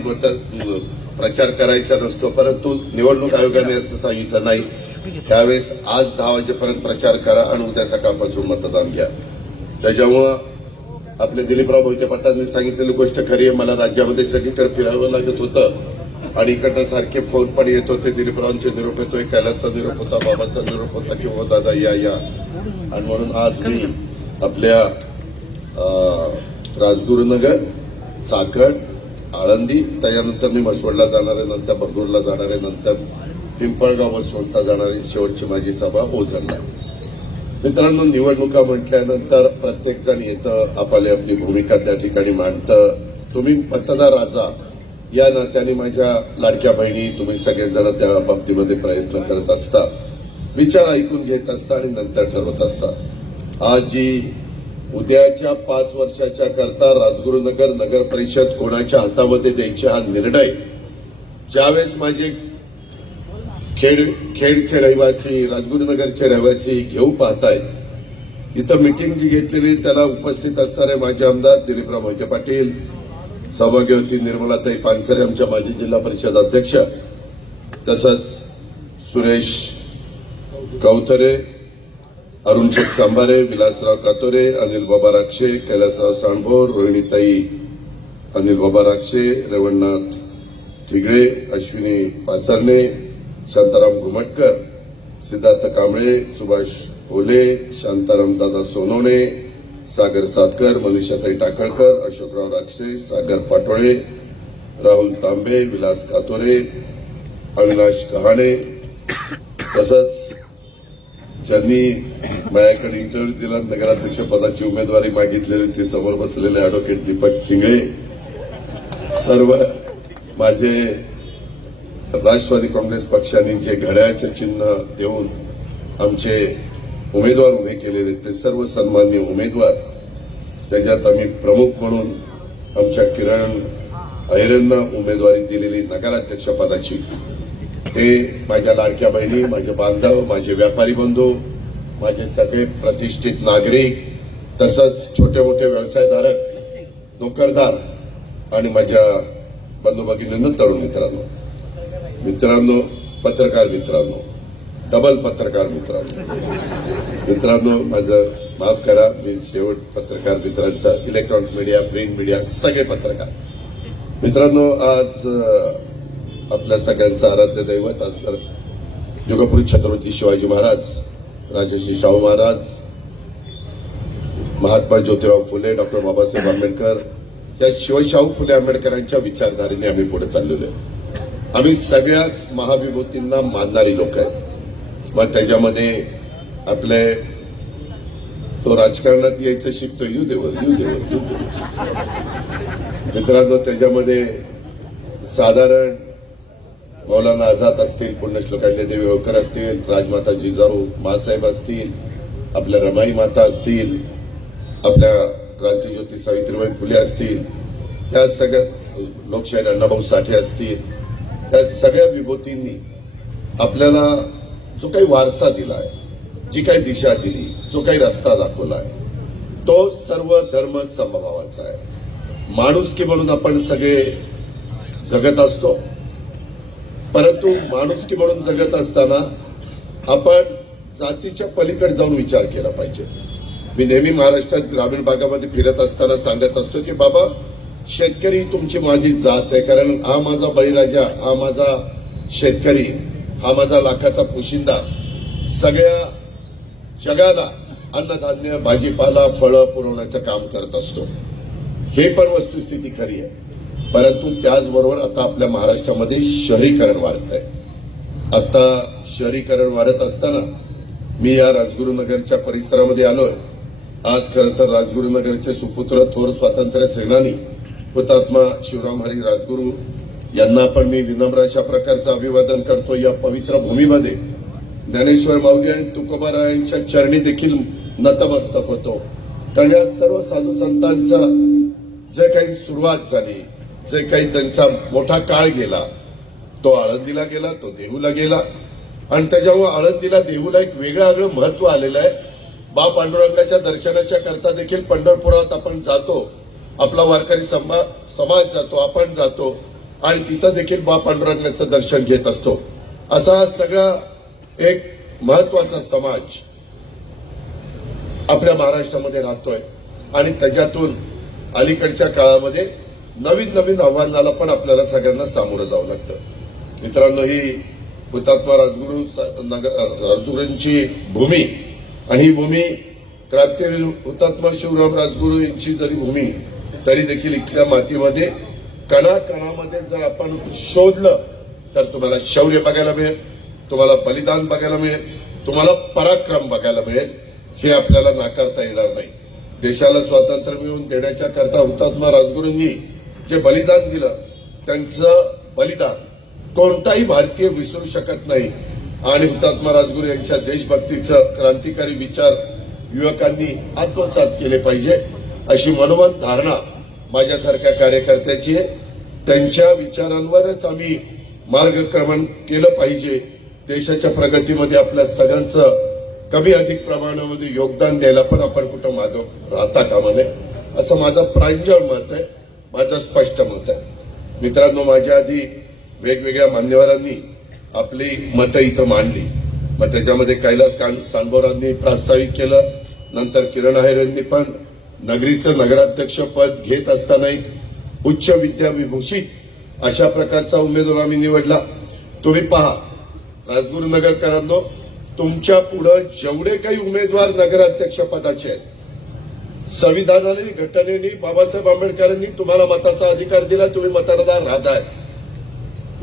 प्रचार करायचा नसतो, परंतु निवडणूक आयोगाने असं सांगितलं नाही. त्यावेळेस आज 10 वाजेपर्यंत प्रचार करा आणि उद्या सकाळपासून मतदान घ्या. त्याच्यामुळं आपले दिलीपराव मोहिते पाटलांनी सांगितलेली गोष्ट खरी आहे. मला राज्यामध्ये सगळीकडे फिरावं लागत होतं आणि इकडनं सारखे फोन पण येत होते. दिलीपरावांचे निरोप येतोय, कैलासचा निरोप होता, बाबाचा निरोप होता की हो दादा या. आणि म्हणून आज मी आपल्या राजगुरुनगर, चाकण, आळंदी, त्याच्यानंतर मी म्हसवडला जाणार आहे, नंतर भगूरला जाणार आहे, नंतर पिंपळगाव वसवंतला जाणारी शेवटची माझी सभा ओझरला. मित्रांनो, निवडणुका म्हटल्यानंतर प्रत्येक जण येतं, आपली भूमिका त्या ठिकाणी मांडतं. तुम्ही मतदार राजा या नात्याने माझ्या लाडक्या बहिणी, तुम्ही सगळेजण त्या बाबतीमध्ये प्रयत्न करत असता, विचार ऐकून घेत असता आणि नंतर ठरवत असता. आज जी उद्याच्या 5 वर्षाच्या करता राजगुरुनगर नगर परिषद कोणाच्या हातामध्ये द्यायची हा निर्णय ज्यावेळेस माझे खेडचे रहिवासी, राजगुरुनगरचे रहिवासी घेऊ पाहतायत, इथं मिटिंग जी घेतलेली त्याला उपस्थित असणारे माझे आमदार दिलीपराव मोहिते पाटील, सौभाग्यवती निर्मलाताई पानसरे आमच्या माजी जिल्हा परिषद अध्यक्ष, तसंच सुरेश कौथरे, अरुण शेख सांबारे, विलासराव कातोरे, अनिल बाबा राक्षे, कैलासराव सांडभोर, रोहिणीताई अनिल बाबा राक्षे, रेवणनाथ ठिगळे, अश्विनी पाचरणे, शांताराम घुमटकर, सिद्धार्थ कांबळे, सुभाष ओले, शांताराम दादा सोनवणे, सागर सातकर, मनीषाताई टाकळकर, अशोकराव राक्षे, सागर पाटोळे, राहुल तांबे, विलास कातोरे, अविनाश कहाणे, तसंच ज्यांनी माझ्याकडे इंटरव्ह्यू दिला, नगराध्यक्ष पदाची उमेदवारी मागितलेली ते समोर बसलेले अॅडव्होकेट दीपक चिंगळे, सर्व माझे राष्ट्रवादी काँग्रेस पक्षाने जे घड्याळाचे चिन्ह देऊन आमचे उमेदवार उभे केलेले ते सर्व सन्माननीय उमेदवार, त्याच्यात आम्ही प्रमुख म्हणून आमच्या किरण अहिरेंना उमेदवारी दिलेली नगराध्यक्ष पदाची, ते माझ्या लाडक्या बहिणी, माझे बांधव, माझे व्यापारी बंधू, माझे सगळे प्रतिष्ठित नागरिक, तसंच छोटे मोठे व्यवसायधारक, नोकरदार आणि माझ्या बंधू भगिनींनो, तरुण मित्रांनो, पत्रकार मित्रांनो, डबल पत्रकार मित्रांनो, माझं माफ करा, मी शेवट पत्रकार मित्रांचा, इलेक्ट्रॉनिक मीडिया, प्रिंट मीडिया, सगळे पत्रकार मित्रांनो, आज आपल्या सगळ्यांचं आराध्य दैवत तर युगपुरुष छत्रपती शिवाजी महाराज, राजर्षी शाहू महाराज, महात्मा ज्योतिराव फुले, डॉक्टर बाबासाहेब आंबेडकर, या शिवशाहू फुले आंबेडकरांच्या विचारधारेने आम्ही पुढे चाललेलो आहे. आम्ही सगळ्याच महाविभूतींना मानणारी लोक आहेत. मग त्याच्यामध्ये आपले तो राजकारणात यायचं शिकतो, यू देवर मित्रांनो, त्याच्यामध्ये साधारण मौलाना आझाद असतील, पुण्यश्लोक अहिल्यादेवी होळकर असतील, राजमाता जिजाऊ मासाहेब असतील, आपल्या रमाई माता असतील, आपल्या क्रांतीज्योती सावित्रीबाई फुले असतील, या सगळ्या लोकशाहीर अण्णाभाऊ साठे असतील, या सगळ्या विभूतींनी आपल्याला जो काही वारसा दिला आहे, जी काही दिशा दिली, जो काही रस्ता दाखवला आहे, तो सर्व धर्म समभावाचा आहे. माणुसकी म्हणून आपण सगळे जगत असतो, परंतु माणुसकी म्हणून जगत असताना आपण जातीच्या पलीकडे जाऊन विचार केला पाहिजे. मी नेहमी महाराष्ट्रात ग्रामीण भागामध्ये फिरत असताना सांगत असतो की बाबा, शेतकरी तुमची माझी जात आहे, कारण हा माझा बळीराजा, हा माझा शेतकरी, हा माझा लाखाचा पोशिंदा सगळ्या जगाला अन्नधान्य, भाजीपाला, फळं पुरवण्याचं काम करत असतो. हे पण वस्तुस्थिती खरी आहे. परंतु त्याचबरोबर आता आपल्या महाराष्ट्रामध्ये शहरीकरण वाढत आहे. आता शहरीकरण वाढत असताना मी या राजगुरुनगरच्या परिसरामध्ये आलोय. आज खरं तर राजगुरुनगरचे सुपुत्र, थोर स्वातंत्र्य सेनानी हुतात्मा शिवराम हरी राजगुरू यांना पण मी विनम्र अशा प्रकारचं अभिवादन करतो. या पवित्र भूमीमध्ये ज्ञानेश्वर माऊली आणि तुकोबारायांच्या चरणी देखील नतमस्तक होतो. कारण या सर्व साधू संतांचा जे काही सुरुवात झाली, जे काही त्यांचा मोठा काळ गेला, तो आळंदीला गेला, तो देहूला गेला, आणि त्याच्यामुळे आळंदीला, देहूला एक वेगळं महत्व आलेलं आहे. बा पांडुरंगाच्या दर्शनाच्या करता देखील पंढरपुरात आपण जातो, आपला वारकरी समाज जातो, आपण जातो आणि तिथं देखील बा पांडुरंगाचं दर्शन घेत असतो. असा हा सगळा एक महत्वाचा समाज आपल्या महाराष्ट्रामध्ये राहतोय आणि त्याच्यातून अलीकडच्या काळामध्ये नवीन नवीन आव्हानाला पण आपल्याला सगळ्यांना सामोरं जावं लागतं. मित्रांनो, ही हुतात्मा राजगुरूंची भूमी आणि ही भूमी क्रांतीवीर हुतात्मा शिवराम राजगुरू यांची जरी भूमी, तरी देखील इथल्या मातीमध्ये कणाकणामध्ये जर आपण शोधलं तर तुम्हाला शौर्य बघायला मिळेल, तुम्हाला बलिदान बघायला मिळेल, तुम्हाला पराक्रम बघायला मिळेल. हे आपल्याला नाकारता येणार नाही. देशाला स्वातंत्र्य मिळवून देण्याच्या करता हुतात्मा राजगुरूंनी जे बलिदान दिलं, त्यांचं बलिदान कोणताही भारतीय विसरू शकत नाही. आणि हुतात्मा राजगुरू यांच्या देशभक्तीचं क्रांतिकारी विचार युवकांनी आत्मसात केले पाहिजे, अशी मनोमन धारणा माझ्यासारख्या कार्यकर्त्याची आहे. त्यांच्या विचारांवरच आम्ही मार्गक्रमण केलं पाहिजे. देशाच्या प्रगतीमध्ये आपल्या सगळ्यांचं कमी अधिक प्रमाणामध्ये योगदान द्यायला पण आपण कुठं मागं राहता कामा नये, असं माझं प्रांजळ मत आहे, माझं स्पष्ट मत आहे. मित्रांनो, माझ्या आधी वेगवेगळ्या मान्यवरांनी आपली मतं इथं मांडली. मग त्याच्यामध्ये कैलास सांबोरांनी प्रास्ताविक केलं, नंतर किरण आहेर यांनी पण नगरीचं नगराध्यक्ष पद घेत असताना एक उच्च विद्याविभूषित अशा प्रकारचा उमेदवार आम्ही निवडला. तुम्ही पहा राजगुरुनगरकरांनो, तुमच्या पुढे जेवढे काही उमेदवार नगराध्यक्ष पदाचे आहेत, संविधानाने घटनेने बाबासाहेब आंबेडकरांनी तुम्हाला मताचा अधिकार दिला, तुम्ही मतदार राहताय.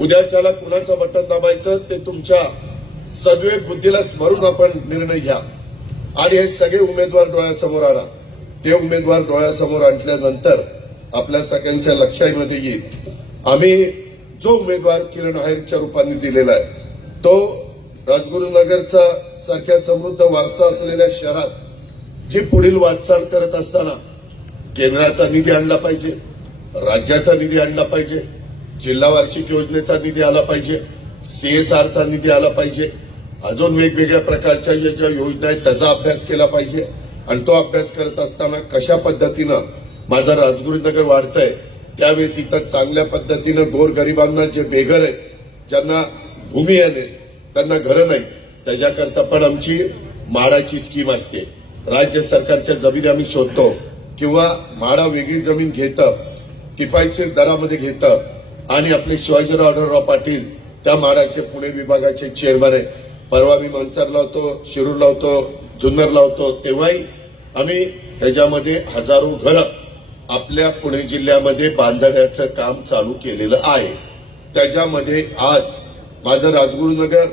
उद्याच्याला कुणाचं बटन दाबायचं ते तुमच्या सद्विवेक बुद्धीला स्मरून आपण निर्णय घ्या. आणि हे सगळे उमेदवार डोळ्यासमोर आणा. ते उमेदवार डोळ्यासमोर आणल्यानंतर आपल्या सगळ्यांच्या लक्षामध्ये येईल, आम्ही जो उमेदवार किरण आहेरच्या रूपाने दिलेला आहे, तो राजगुरुनगरचा सारख्या समृद्ध वारसा असलेल्या शहरात जी पुढील वाटचाल करत असताना केंद्राचा निधी आणला पाहिजे, राज्याचा निधी आणला पाहिजे, जिल्हा वार्षिक योजनेचा निधी आला पाहिजे, सीएसआरचा निधी आला पाहिजे, अजून वेगवेगळ्या प्रकारच्या ज्या योजना आहेत त्याचा अभ्यास केला पाहिजे. आणि तो अभ्यास करत असताना कशा पद्धतीनं माझं राजगुरुनगर वाढतंय, त्यावेळेस इथं चांगल्या पद्धतीनं गोरगरिबांना जे बेघर आहेत, ज्यांना भूमिहीन आहेत, त्यांना घरं नाही, त्याच्याकरता पण आमची म्हाडाची स्कीम असते. राज्य सरकारच्या जमिनी आम्ही शोधतो किंवा म्हाडा वेगळी जमीन घेतं, किफायतशीर दरामध्ये घेतं आणि आपले शिवाजीराव आढळराव पाटील त्या म्हाडाचे पुणे विभागाचे चेअरमन आहे. परवा मी मंचरला होतो, शिरूरला होतो, जुन्नरला होतो, तेव्हाही आम्ही ह्याच्यामध्ये हजारो घरं आपल्या पुणे जिल्ह्यामध्ये बांधण्याचं काम चालू केलेलं आहे. त्याच्यामध्ये आज माझं राजगुरुनगर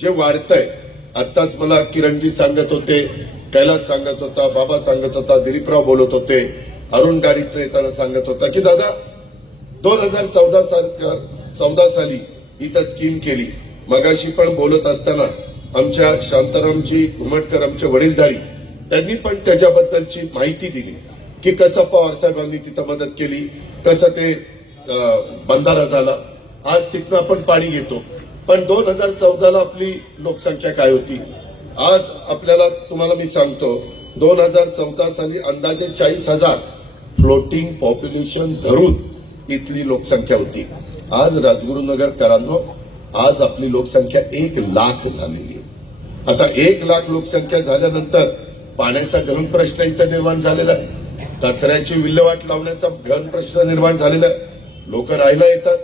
जे वाढतंय, आत्ताच मला किरणजी सांगत होते, कैलास सांगत होता, बाबा सांगत होता, दिलीपराव बोलत होते, अरुण गाडीत येताना सांगत होता की दादा 2014 साली इथं स्कीम केली. मगाशी पण बोलत असताना आमच्या शांतारामजी घुमटकर आमचे वडीलधारी, त्यांनी पण त्याच्याबद्दलची माहिती दिली की कसं पवारसाहेबांनी तिथं मदत केली, कसं ते बंधारा झाला. आज तिथनं आपण पाणी घेतो, पण 2014ला आपली लोकसंख्या काय होती? आज आपल्याला तुम्हाला मी सांगतो, 2014 साली अंदाजे 40,000 फ्लोटिंग पॉप्युलेशन धरून इथली लोकसंख्या होती. आज राजगुरुनगरकरांनो, आज आपली लोकसंख्या 1,00,000 झालेली आहे. आता 1,00,000 लोकसंख्या झाल्यानंतर पाण्याचा गहन प्रश्न इथं निर्माण झालेला आहे, कचऱ्याची विल्हेवाट लावण्याचा गहन प्रश्न निर्माण झालेला आहे. लोक राहायला येतात,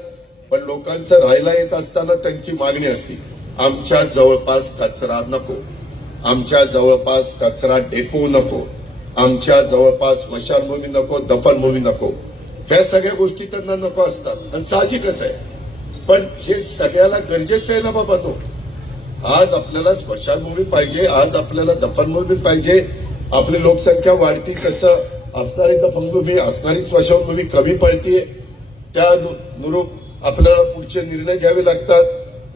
पण लोकांचं राहायला येत असताना त्यांची मागणी असते, आमच्या जवळपास कचरा नको, आमच्या जवळपास कचरा डेपो नको, आमच्या जवळपास स्मशानभूमी नको, दफनभूमी नको. ह्या सगळ्या गोष्टी त्यांना नको असतात आणि साहजिकच आहे. पण हे सगळ्याला गरजेचं आहे ना बाबा. तो आज आपल्याला स्मशानभूमी पाहिजे, आज आपल्याला दफनभूमी पाहिजे. आपली लोकसंख्या वाढती, कसं असणारी दफनभूमी, असणारी स्मशानभूमी कमी पडतीये, त्या अनुरूप आपल्याला पुढचे निर्णय घ्यावे लागतात.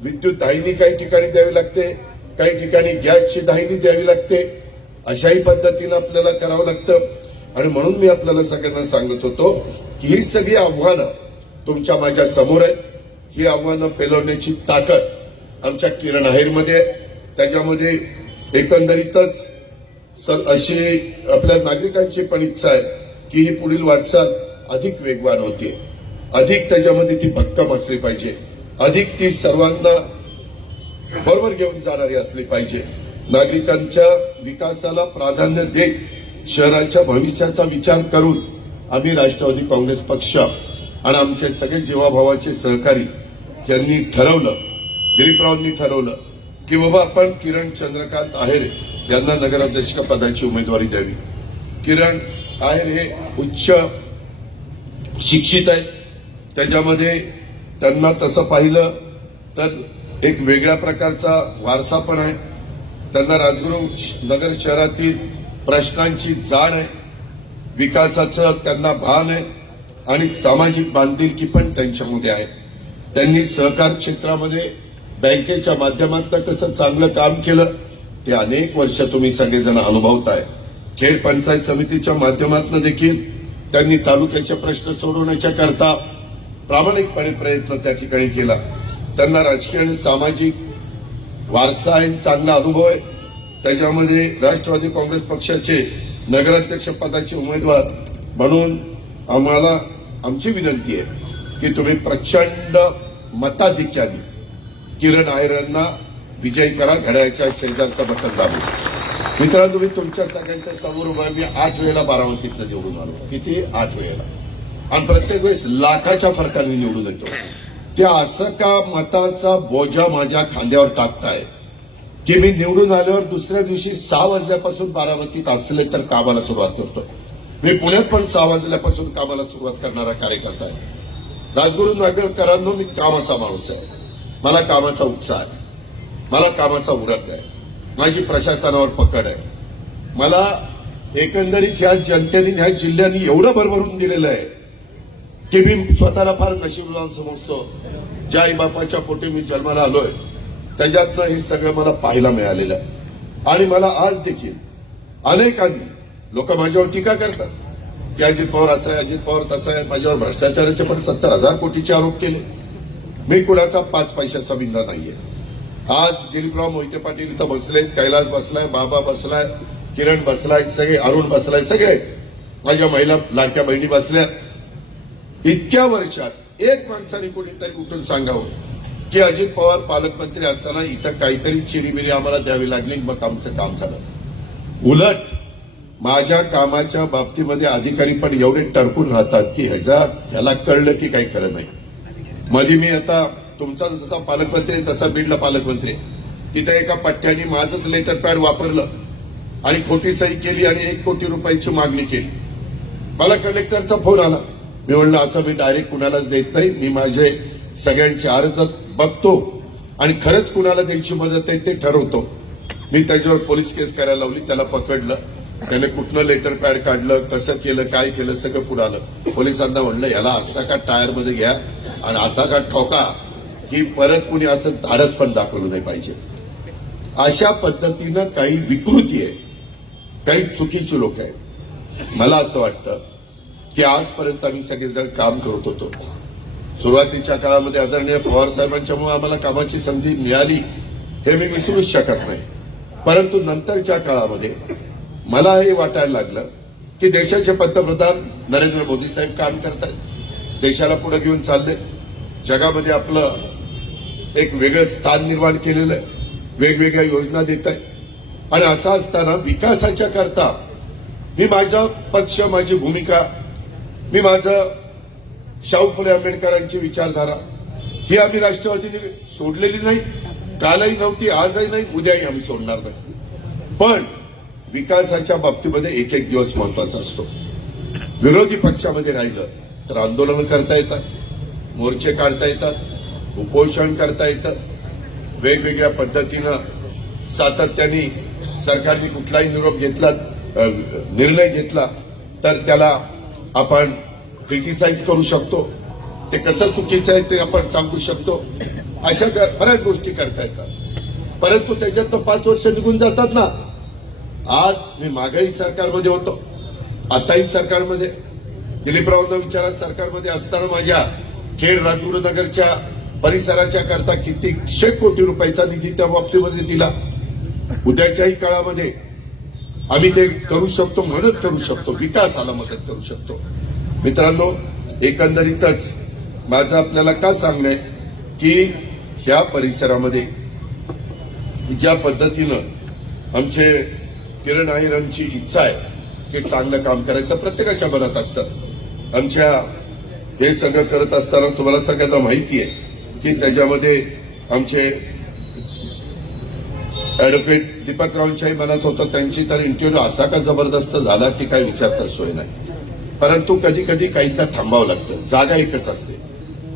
विद्युत दाहिनी काही ठिकाणी द्यावी लागते, काही ठिकाणी गॅसची दाहिनी द्यावी लागते. अशाही पद्धतीनं आपल्याला करावं लागतं. आणि म्हणून मी आपल्याला सगळ्यांना सांगत होतो की ही सगळी आव्हानं तुमच्या माझ्या समोर आहेत. ही आव्हानं पेलवण्याची ताकद आमच्या किरण आहेरमध्ये आहे. त्याच्यामध्ये एकंदरीतच अशी आपल्या नागरिकांची पण इच्छा आहे की ही पुढील वाटचाल अधिक वेगवान होते, अधिक त्याच्यामध्ये ती भक्कम असली पाहिजे, अधिक ती सर्वांना बरोबर घेऊन जाणारी असली पाहिजे. नागरिकांच्या विकासाला प्राधान्य देत शहराच्या भविष्याचा विचार करून आम्ही राष्ट्रवादी काँग्रेस पक्ष आणि आमचे सगळे जीवाभावाचे सहकारी यांनी ठरवलं, दिलीपरावांनी ठरवलं की बाबा आपण किरण चंद्रकांत आहेर यांना नगराध्यक्ष पदाची उमेदवारी द्यावी. किरण आहेर हे उच्च शिक्षित आहेत. त्याच्यामध्ये त्यांना तसं पाहिलं तर एक वेगळ्या प्रकारचा वारसा पण आहे. त्यांना राजगुरू नगर शहरातील प्रश्नांची जाण आहे, विकासाचं त्यांना भान आहे आणि सामाजिक बांधिलकी पण त्यांच्यामध्ये आहे. त्यांनी सहकार क्षेत्रामध्ये बँकेच्या माध्यमातून कसं चांगलं काम केलं ते अनेक वर्ष तुम्ही सगळेजण अनुभवताय. खेड पंचायत समितीच्या माध्यमातून देखील त्यांनी तालुक्याचे प्रश्न सोडवण्याच्या करता प्रामाणिकपणे प्रयत्न त्या ठिकाणी केला. त्यांना राजकीय आणि सामाजिक वारसा आहे, चांगला अनुभव आहे. त्याच्यामध्ये राष्ट्रवादी काँग्रेस पक्षाचे नगराध्यक्ष पदाचे उमेदवार म्हणून आम्हाला आमची विनंती आहे की तुम्ही प्रचंड मताधिक्याने किरण आहेरांना विजयी करा. घड्याळ्याच्या शेजारचं बटन दाबू. मित्रांनो, मी तुमच्या सगळ्यांच्या समोर उभा आहे. मी 8 वेळेला बारामतीतनं निवडून आलो. किती? 8 वेळेला. आणि प्रत्येक वेळेस लाखाच्या फरकाने निवडून येतो. ते असं का मताचा बोजा माझ्या खांद्यावर टाकताय की मी निवडून आल्यावर दुसऱ्या दिवशी 6 वाजल्यापासून बारामतीत असले तर कामाला सुरुवात करतो. मी पुण्यात पण 6 वाजल्यापासून कामाला सुरुवात करणारा कार्यकर्ता आहे. राजगुरू नगरकरांनो, मी कामाचा माणूस आहे. मला कामाचा उत्साह आहे, मला कामाचा उरक आहे, माझी प्रशासनावर पकड आहे. मला एकंदरीत ह्या जनतेने ह्या जिल्ह्यांनी एवढं भरभरून दिलेलं आहे की मी स्वतःला फार नशीबवान समजतो. ज्या आईबापाच्या पोटी मी जन्माला आलोय त्याच्यातनं हे सगळं मला पाहायला मिळालेलं आहे. आणि मला आज देखील अनेकांनी लोक माझ्यावर टीका करतात की अजित पवार असं आहे, अजित पवार तसं आहे. माझ्यावर भ्रष्टाचाराचे पण 70,000 कोटीचे आरोप केले. मी कुणाचा 5 पैशाचा बिंदा नाहीये. आज दिलीपराव मोहिते पाटील इथं बसलेत, कैलास बसलाय, बाबा बसलाय, किरण बसलाय, सगळे अरुण बसलाय, सगळे माझ्या महिला लाडक्या बहिणी बसल्या. इतक्या वर्षात एक माणसाने कोणीतरी उठून सांगावं की अजित पवार पालकमंत्री असताना इथं काहीतरी चिरीमिरी आम्हाला द्यावी लागली, मग आमचं काम झालं. उलट माझ्या कामाच्या बाबतीमध्ये अधिकारी पण एवढे टरकून राहतात की ह्याला कळलं की काही खरं नाही. मध्ये मी आता तुमचा जसा पालकमंत्री तसा बीडला पालकमंत्री, तिथे एका पट्ट्याने माझंच लेटर पॅड वापरलं आणि खोटी सही केली आणि 1 कोटी रुपयाची मागणी केली. मला कलेक्टरचा फोन आला. मी म्हणलं असं मी डायरेक्ट कुणालाच देत नाही, मी माझे सगळ्यांचे अर्ज बघतो आणि खरंच कुणाला द्यायची मदत आहे ते ठरवतो. मी त्याच्यावर पोलीस केस करायला लावली. त्याला पकडलं. त्याने कुठनं लेटर पॅड काढलं, कसं केलं, काय केलं सगळं पुढे आलं. पोलिसांना म्हणलं याला असा का टायरमध्ये घ्या आणि असा का ठोका की परत कुणी असं धाडस पण दाखवलं नाही पाहिजे. अशा पद्धतीनं काही विकृती आहे, काही चुकीची लोक आहेत. मला असं वाटतं की आजपर्यंत आम्ही सगळेजण काम करत होतो. सुरुवातीच्या काळामध्ये आदरणीय पवार साहेबांच्यामुळे आम्हाला कामाची संधी मिळाली हे मी विसरूच शकत नाही. परंतु नंतरच्या काळामध्ये मला हे वाटायला लागलं की देशाचे पंतप्रधान नरेंद्र मोदी साहेब काम करतायत, देशाला पुढे घेऊन चालले, जगामध्ये आपलं एक वेगळं स्थान निर्माण केलेलं आहे, वेगवेगळ्या योजना देत आहेत. आणि असं असताना विकासाच्या करता मी माझा पक्ष, माझी भूमिका, मी माझं शाहू फुले आंबेडकरांची विचारधारा ही आम्ही राष्ट्रवादीने सोडलेली नाही. कालही नव्हती, आजही नाही, उद्याही आम्ही सोडणार नाही. पण विकासाच्या बाबतीमध्ये एक एक दिवस महत्वाचा असतो. विरोधी पक्षामध्ये राहिलं तर आंदोलन करता येतात, मोर्चे काढता येतात, उपोषण करता येतं, वेगवेगळ्या पद्धतीनं सातत्याने सरकारने कुठलाही निर्णय घेतला तर त्याला आपण क्रिटिसाइज करू शकतो. ते कसं चुकीचं आहे ते आपण सांगू शकतो. अशा बऱ्याच गोष्टी करता येतात. परंतु त्याच्यात 5 वर्ष निघून जातात ना. आज मी मागेही सरकारमध्ये होतो, आताही सरकारमध्ये, दिलीपरावांना विचारा सरकारमध्ये असताना माझ्या खेड राजगुरुनगरच्या परिसराच्या करता कित्येकशे कोटी रुपयाचा निधी त्या बाबतीमध्ये दिला. उद्याच्याही काळामध्ये आम्ही ते करू शकतो, मदत करू शकतो, विकासाला मदत करू शकतो. मित्रांनो, एकंदरीतच माझं आपल्याला का सांगणं आहे की ह्या परिसरामध्ये ज्या पद्धतीनं आमचे किरण आहेरांची इच्छा आहे की चांगलं काम करायचं प्रत्येकाच्या मनात असतं. आमच्या हे सगळं करत असताना तुम्हाला सगळ्यांना माहिती आहे की त्याच्यामध्ये आमचे अॅडव्होकेट दीपकरावांच्याही मनात होतं. त्यांची तर इंटरव्ह्यू असा का जबरदस्त झाला की काही विचार कर सोय नाही. परंतु कधी कधी काहींना थांबावं लागतं. जागा एकच असते.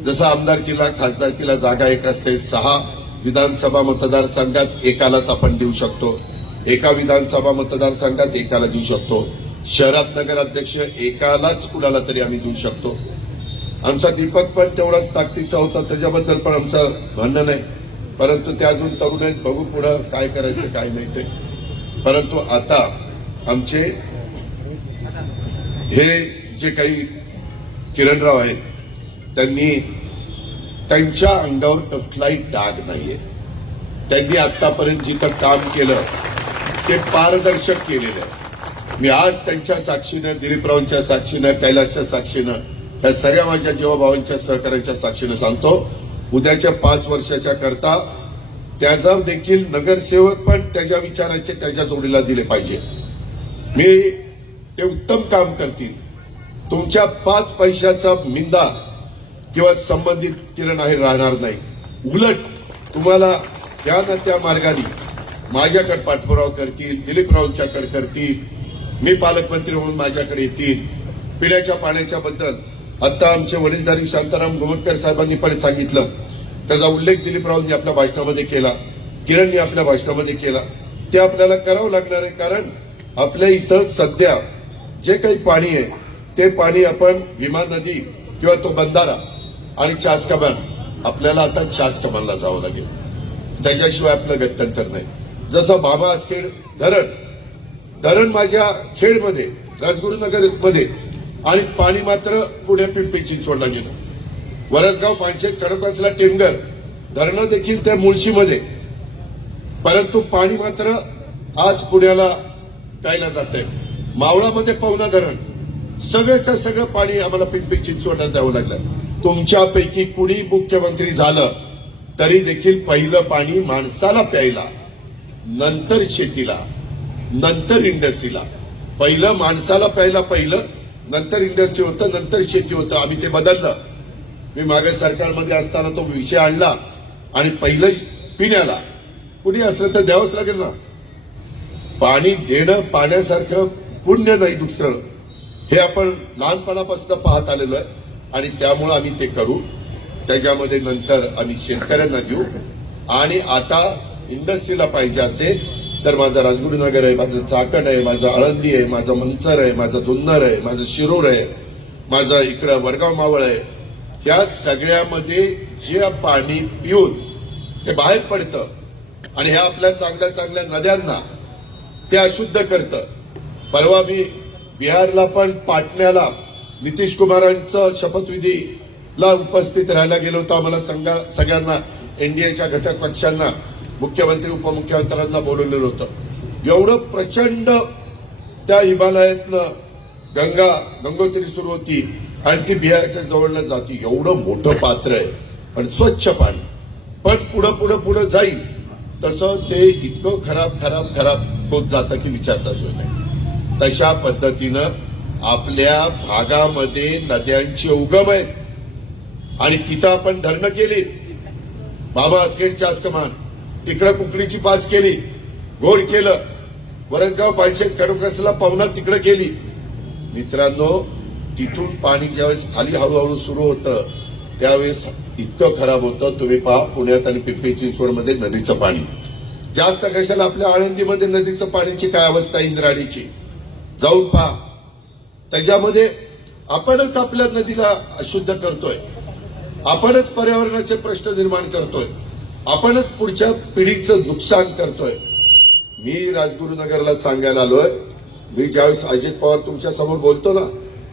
जसं आमदारकीला खासदारकीला जागा एक असते, 6 विधानसभा मतदारसंघात एकालाच आपण देऊ शकतो, एका विधानसभा मतदारसंघात एकाला देऊ शकतो, शहरात नगराध्यक्ष एकालाच कुणाला तरी आम्ही देऊ शकतो. आमचा दीपक पण तेवढाच ताकदीचा होता, त्याच्याबद्दल पण आमचं म्हणणं नाही, परंतु ते अजून तरुण आहेत, बघू पुढं काय करायचं काय नाही ते. परंतु आता आमचे हे जे काही किरणराव आहेत त्यांनी त्यांच्या अंगावर कसलाही डाग नाहीये. त्यांनी आतापर्यंत जिथं काम केलं ते पारदर्शक केलेलं आहे. मी आज त्यांच्या साक्षीनं, दिलीपरावांच्या साक्षीनं, कैलासच्या साक्षीनं, त्या सगळ्या माझ्या जीवाभावांच्या सहकार्याच्या साक्षीनं सांगतो, उद्याच्या 5 वर्षाच्या करता त्याचा देखील नगरसेवक पण त्याच्या विचाराचे त्याच्या जोडीला दिले पाहिजे. मी ते उत्तम काम करतील. तुमच्या 5 पैशाचा मिंदा किंवा संबंधित किरण आहे राहणार नाही. उलट तुम्हाला त्या ना त्या मार्गाने माझ्याकडे पाठपुरावा करतील, दिलीपरावांच्याकडे करतील, मी पालकमंत्री म्हणून माझ्याकडे येतील. पिण्याच्या पाण्याच्या बद्दल आता आमचे वडीलधारी शांताराम गोमटकर साहेबांनी पण सांगितलं, त्याचा उल्लेख दिलीपरावांनी आपल्या भाषणामध्ये केला, किरणनी आपल्या भाषणामध्ये केला. ते आपल्याला करावं लागणार आहे, कारण आपल्या इथं सध्या जे काही पाणी आहे ते पाणी आपण भीमा नदी किंवा तो बंधारा आणि चास कमान, आपल्याला आता चास कमानला जावं लागेल, त्याच्याशिवाय आपलं गत्यंतर नाही. जसं बाबा आसखेड धरण माझ्या खेडमध्ये, राजगुरुनगरमध्ये, आणि पाणी मात्र पुढे पिंपरी चिंचवडला गेलं. वरसगाव, पानशेत, कडकवासला, टेमघर धरणं देखील त्या मुळशीमध्ये, परंतु पाणी मात्र आज पुण्याला प्यायला जातंय. मावळामध्ये पवना धरण, सगळ्याचं सगळं पाणी आम्हाला पिंपरी चिंचवडला द्यावं लागलं. तुमच्यापैकी कुणी मुख्यमंत्री झालं तरी देखील पहिलं पाणी माणसाला प्यायला, नंतर शेतीला, नंतर इंडस्ट्रीला. पहिलं माणसाला प्यायला, पहिलं नंतर इंडस्ट्री होतं, नंतर शेती होतं. आम्ही ते बदललं. मी मागे सरकारमध्ये असताना तो विषय आणला आणि पहिलं पिण्याला कुणी असलं तर द्यावंच लागेल ना. पाणी देणं पाण्यासारखं पुण्य नाही दुसरं, हे आपण लहानपणापासून पाहत आलेलो आहे आणि त्यामुळे आम्ही ते करू. त्याच्यामध्ये नंतर आम्ही शेतकऱ्यांना देऊ. आणि आता इंडस्ट्रीला पाहिजे असेल तर माझं राजगुरुनगर आहे, माझं चाकण आहे, माझं आळंदी आहे, माझं मंचर आहे, माझं जुन्नर आहे, माझं शिरूर आहे, माझं इकडं वडगाव मावळ आहे. या सगळ्यामध्ये जे पाणी पिऊन ते बाहेर पडतं आणि ह्या आपल्या चांगल्या चांगल्या नद्यांना ते अशुद्ध करतं. परवा मी बिहारला पण पाटण्याला नितीश कुमारांचं शपथविधीला उपस्थित राहायला गेलो होतो. आम्हाला सगळ्यांना एनडीएच्या घटक पक्षांना, मुख्यमंत्री उपमुख्यमंत्र्यांना बोलवलेलं होतं. एवढं प्रचंड त्या हिमालयातनं गंगोत्री सुरू होती आणि ती बिहारच्या जवळनं जाती. एवढं मोठं पात्र आहे पण स्वच्छ पाणी, पण पुढं जाईल तसं ते इतकं खराब होत जातं की विचारता सोय नाही. तशा पद्धतीनं आपल्या भागामध्ये नद्यांचे उगम आहेत आणि तिथं आपण धरणं केली. बाबा आसखेडची आसकमान, तिकडं कुकडीची पाच केली, घोड केलं, वरसगाव, पानशेत, कडकवासला, पवना तिकडं केली. मित्रांनो, तिथून पाणी ज्यावेळेस खाली हळूहळू सुरू होतं त्यावेळेस इतकं खराब होतं. तुम्ही पहा पुण्यात आणि पिंपरी चिंचवडमध्ये नदीचं पाणी जास्त कशाला, आपल्या आळंदीमध्ये नदीचं पाण्याची काय अवस्था इंद्राणीची, जाऊन पहा. त्याच्यामध्ये आपणच आपल्या नदीला अशुद्ध करतोय, आपणच पर्यावरणाचे प्रश्न निर्माण करतोय, आपणच पुढच्या पिढीचं नुकसान करतोय. मी राजगुरुनगरला सांगायला आलोय, मी ज्यावेळेस अजित पवार तुमच्या समोर बोलतो ना,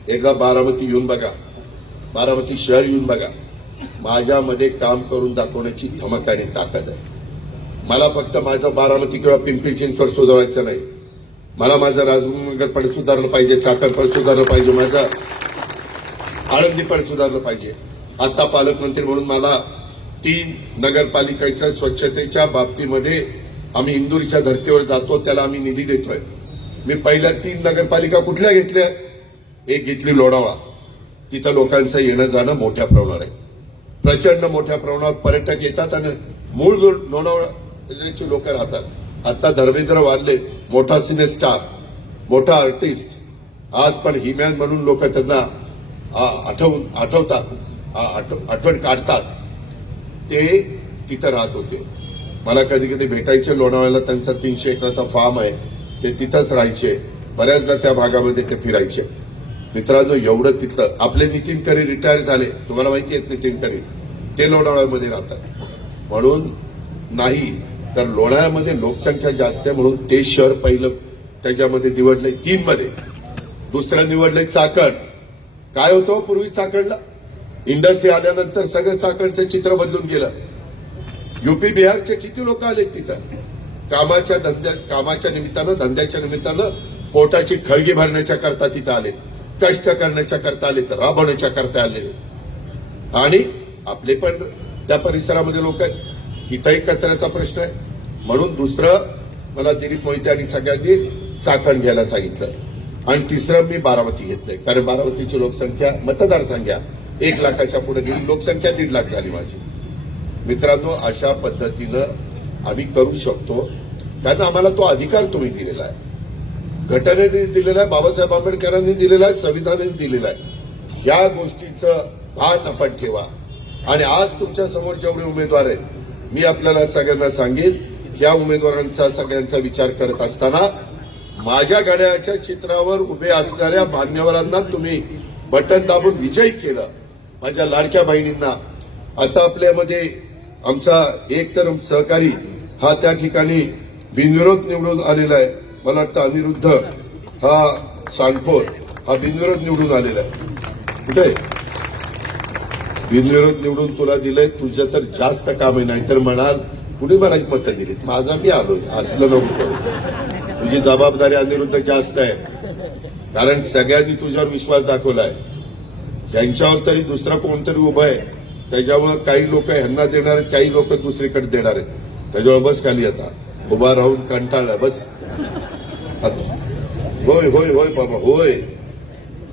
एकदा बारामती येऊन बघा, बारामती शहर येऊन बघा. माझ्यामध्ये काम करून दाखवण्याची धमक आणि ताकद आहे. मला फक्त माझं बारामती किंवा पिंपरी चिंचवड सुधारायचं नाही, मला माझं राजगुरुनगर पण सुधारलं पाहिजे, चाकण पण सुधारलं पाहिजे, माझं आळंदी पण सुधारलं पाहिजे. आता पालकमंत्री म्हणून मला 3 नगरपालिकेच्या स्वच्छतेच्या बाबतीमध्ये आम्ही इंदूरच्या धर्तीवर जातो, त्याला आम्ही निधी देतोय. मी पहिल्या 3 नगरपालिका कुठल्या घेतल्या? एक घेतली लोणावळा, तिथं लोकांचं येणं जाणं मोठ्या प्रमाणावर आहे, प्रचंड मोठ्या प्रमाणावर पर्यटक येतात आणि मूळ लोणावळ्याचे लोक राहतात. आता धर्मेंद्र वारले, मोठा सिने स्टार, मोठा आर्टिस्ट, आज पण हिमॅन म्हणून लोक त्यांना आठवण काढतात. ते तिथं राहत होते. मला कधी कधी भेटायचे लोणावळ्याला, त्यांचा 300 एकराचा फार्म आहे, ते तिथंच राहायचे, बऱ्याचदा त्या भागामध्ये ते फिरायचे. मित्रांनो, एवढं तिथलं आपले नितीन करी रिटायर झाले, तुम्हाला माहिती आहेत नितीन करी, ते लोणावळ्यामध्ये राहतात. म्हणून नाही तर लोणावळ्यामध्ये लोकसंख्या जास्त आहे म्हणून ते शहर पहिलं त्याच्यामध्ये निवडलंय 3 मध्ये. दुसरं निवडलंय चाकण. काय होतं पूर्वी चाकणला? इंडस्ट्री आल्यानंतर सगळं चाकणचं चित्र बदलून गेलं. युपी बिहारचे किती लोक आले तिथं कामाच्या निमित्तानं, धंद्याच्या निमित्तानं, पोटाची खळगी भरण्याच्या करता तिथं आले, कष्ट करण्याच्या करता आले, राबवण्याच्या करता आले. आणि आपले पण त्या परिसरामध्ये लोक आहेत, तिथंही कचऱ्याचा प्रश्न आहे. म्हणून दुसरं मला दिलीप मोहिते आणि सगळ्यांनी चाकण घ्यायला सांगितलं. आणि तिसरं मी बारामती घेतलंय, कारण बारामतीची लोकसंख्या, मतदारसंख्या 1 लाखाच्या पुढे गेली, लोकसंख्या 1.5 लाख झाली माझी. मित्रांनो, अशा पद्धतीनं आम्ही करू शकतो, कारण आम्हाला तो अधिकार तुम्ही दिलेला आहे, घटनेने दिलेला आहे, बाबासाहेब आंबेडकरांनी दिलेला आहे, संविधानाने दिलेला आहे. या गोष्टीचं भान आपण ठेवा. आणि आज तुमच्या समोर जेवढे उमेदवार आहेत, मी आपल्याला सगळ्यांना सांगेन, या उमेदवारांचा सगळ्यांचा विचार करत असताना माझ्या घड्याळाच्या चित्रावर उभे असणाऱ्या मान्यवरांना तुम्ही बटन दाबून विजयी केलं, माझ्या लाडक्या बहिणींना. आता आपल्यामध्ये आमचा एक तर सहकारी हा त्या ठिकाणी बिनविरोध निवडून आलेला आहे. मला वाटतं अनिरुद्ध हा सांडफोर हा बिनविरोध निवडून आलेला आहे. कुठे बिनविरोध निवडून तुला दिलंय, तुझं तर जास्त काम आहे. नाहीतर म्हणाल कुणी मला मतं दिलीत, माझा मी आलोय, असलं नको करू. तुझी जबाबदारी अनिरुद्ध जास्त आहे, कारण सगळ्यांनी तुझ्यावर विश्वास दाखवलाय. ज्यांच्यावर तरी दुसरा कोणतरी उभं आहे, त्याच्यामुळे काही लोक ह्यांना देणार आहेत, काही लोक दुसरीकडे देणार आहेत. त्याच्यावर बस खाली आता उभा राहून कंटाळला बस. होय होय होय बाबा होय.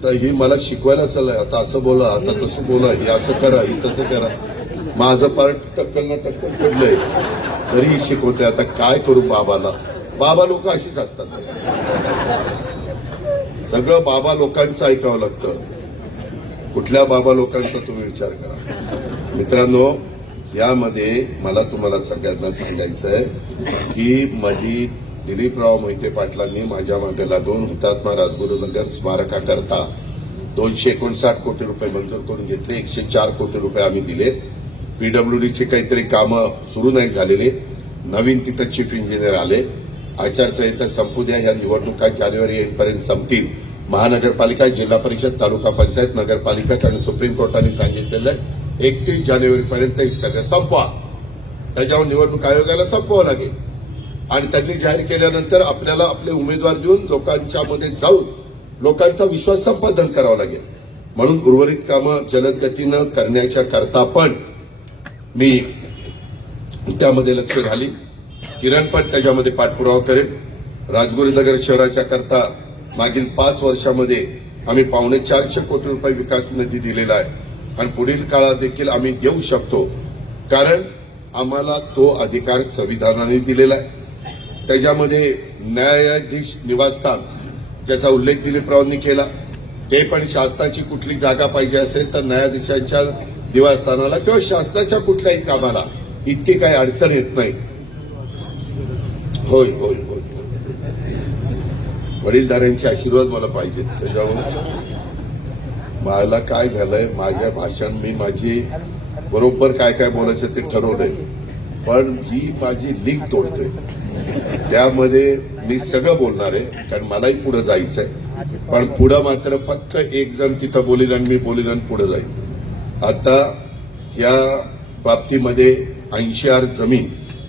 तर ही मला शिकवायला चाललंय, आता असं बोला, आता तसं बोला, हे असं करा, हे तसं करा. माझं पार्ट टक्कल ना टक्कल पडलंय तरी शिकवते. आता काय करू बाबाला? बाबा लोक अशीच असतात, सगळं बाबा लोकांचं ऐकावं लागतं. कुठल्या बाबा लोकांचा तुम्ही विचार करा. मित्रांनो, यामध्ये मला तुम्हाला सगळ्यांना सांगायचं आहे की माझी दिलीपराव मोहिते पाटलांनी माझ्या मागे लागून हुतात्मा राजगुरुनगर स्मारकाकरता 259 कोटी रुपये मंजूर करून घेतले. 104 कोटी रुपये आम्ही दिले. पीडब्ल्यूडीची काहीतरी कामं सुरू नाही झालेली, नवीन तिथं चीफ इंजिनियर आले. आचारसंहिता संपू द्या, ह्या निवडणुका जानेवारी एंडपर्यंत संपतील. महानगरपालिका, जिल्हा परिषद, तालुका पंचायत, नगरपालिका आणि सुप्रीम कोर्टाने सांगितलेलं आहे 31 जानेवारीपर्यंत हे सगळं संपवा. त्याच्यावर निवडणूक आयोगाला संपवावं लागेल. आणि त्यांनी जाहीर केल्यानंतर आपल्याला आपले उमेदवार देऊन लोकांच्या मध्ये जाऊन लोकांचा विश्वास संपादन करावा लागेल. म्हणून उर्वरित कामं जलद गतीनं करण्याच्या करता पण मी त्यामध्ये लक्ष घालीन. किरण पण त्याच्यामध्ये पाठपुरावा करेल. राजगुरुनगर शहराच्या करता मागील 5 वर्षामध्ये आम्ही 450 कोटी रुपये विकास निधी दिलेला आहे आणि पुढील काळात देखील आम्ही देऊ शकतो, कारण आम्हाला तो अधिकार संविधानाने दिलेला आहे. त्याच्यामध्ये न्यायाधीश निवासस्थान ज्याचा उल्लेख दिलीपरावांनी केला, ते पण शासनाची कुठली जागा पाहिजे असेल तर न्यायाधीशांच्या निवासस्थानाला किंवा शासनाच्या कुठल्याही कामाला इतकी काही अडचण येत नाही. होय होय होय, वडीलधाऱ्यांचे आशीर्वाद मला पाहिजेत. त्याच्यामुळे मला काय झालंय, माझ्या भाषण मी माझी बरोबर काय काय बोलायचं ते ठरवलंय, पण ही माझी लिंक तोडतोय. त्यामध्ये मी सगळं बोलणार आहे, कारण मलाही पुढे जायचंय. पण पुढं मात्र फक्त एक जण तिथं बोलील आणि मी बोलील आणि पुढे जाईल. आता या बाबतीमध्ये 80 जमीन,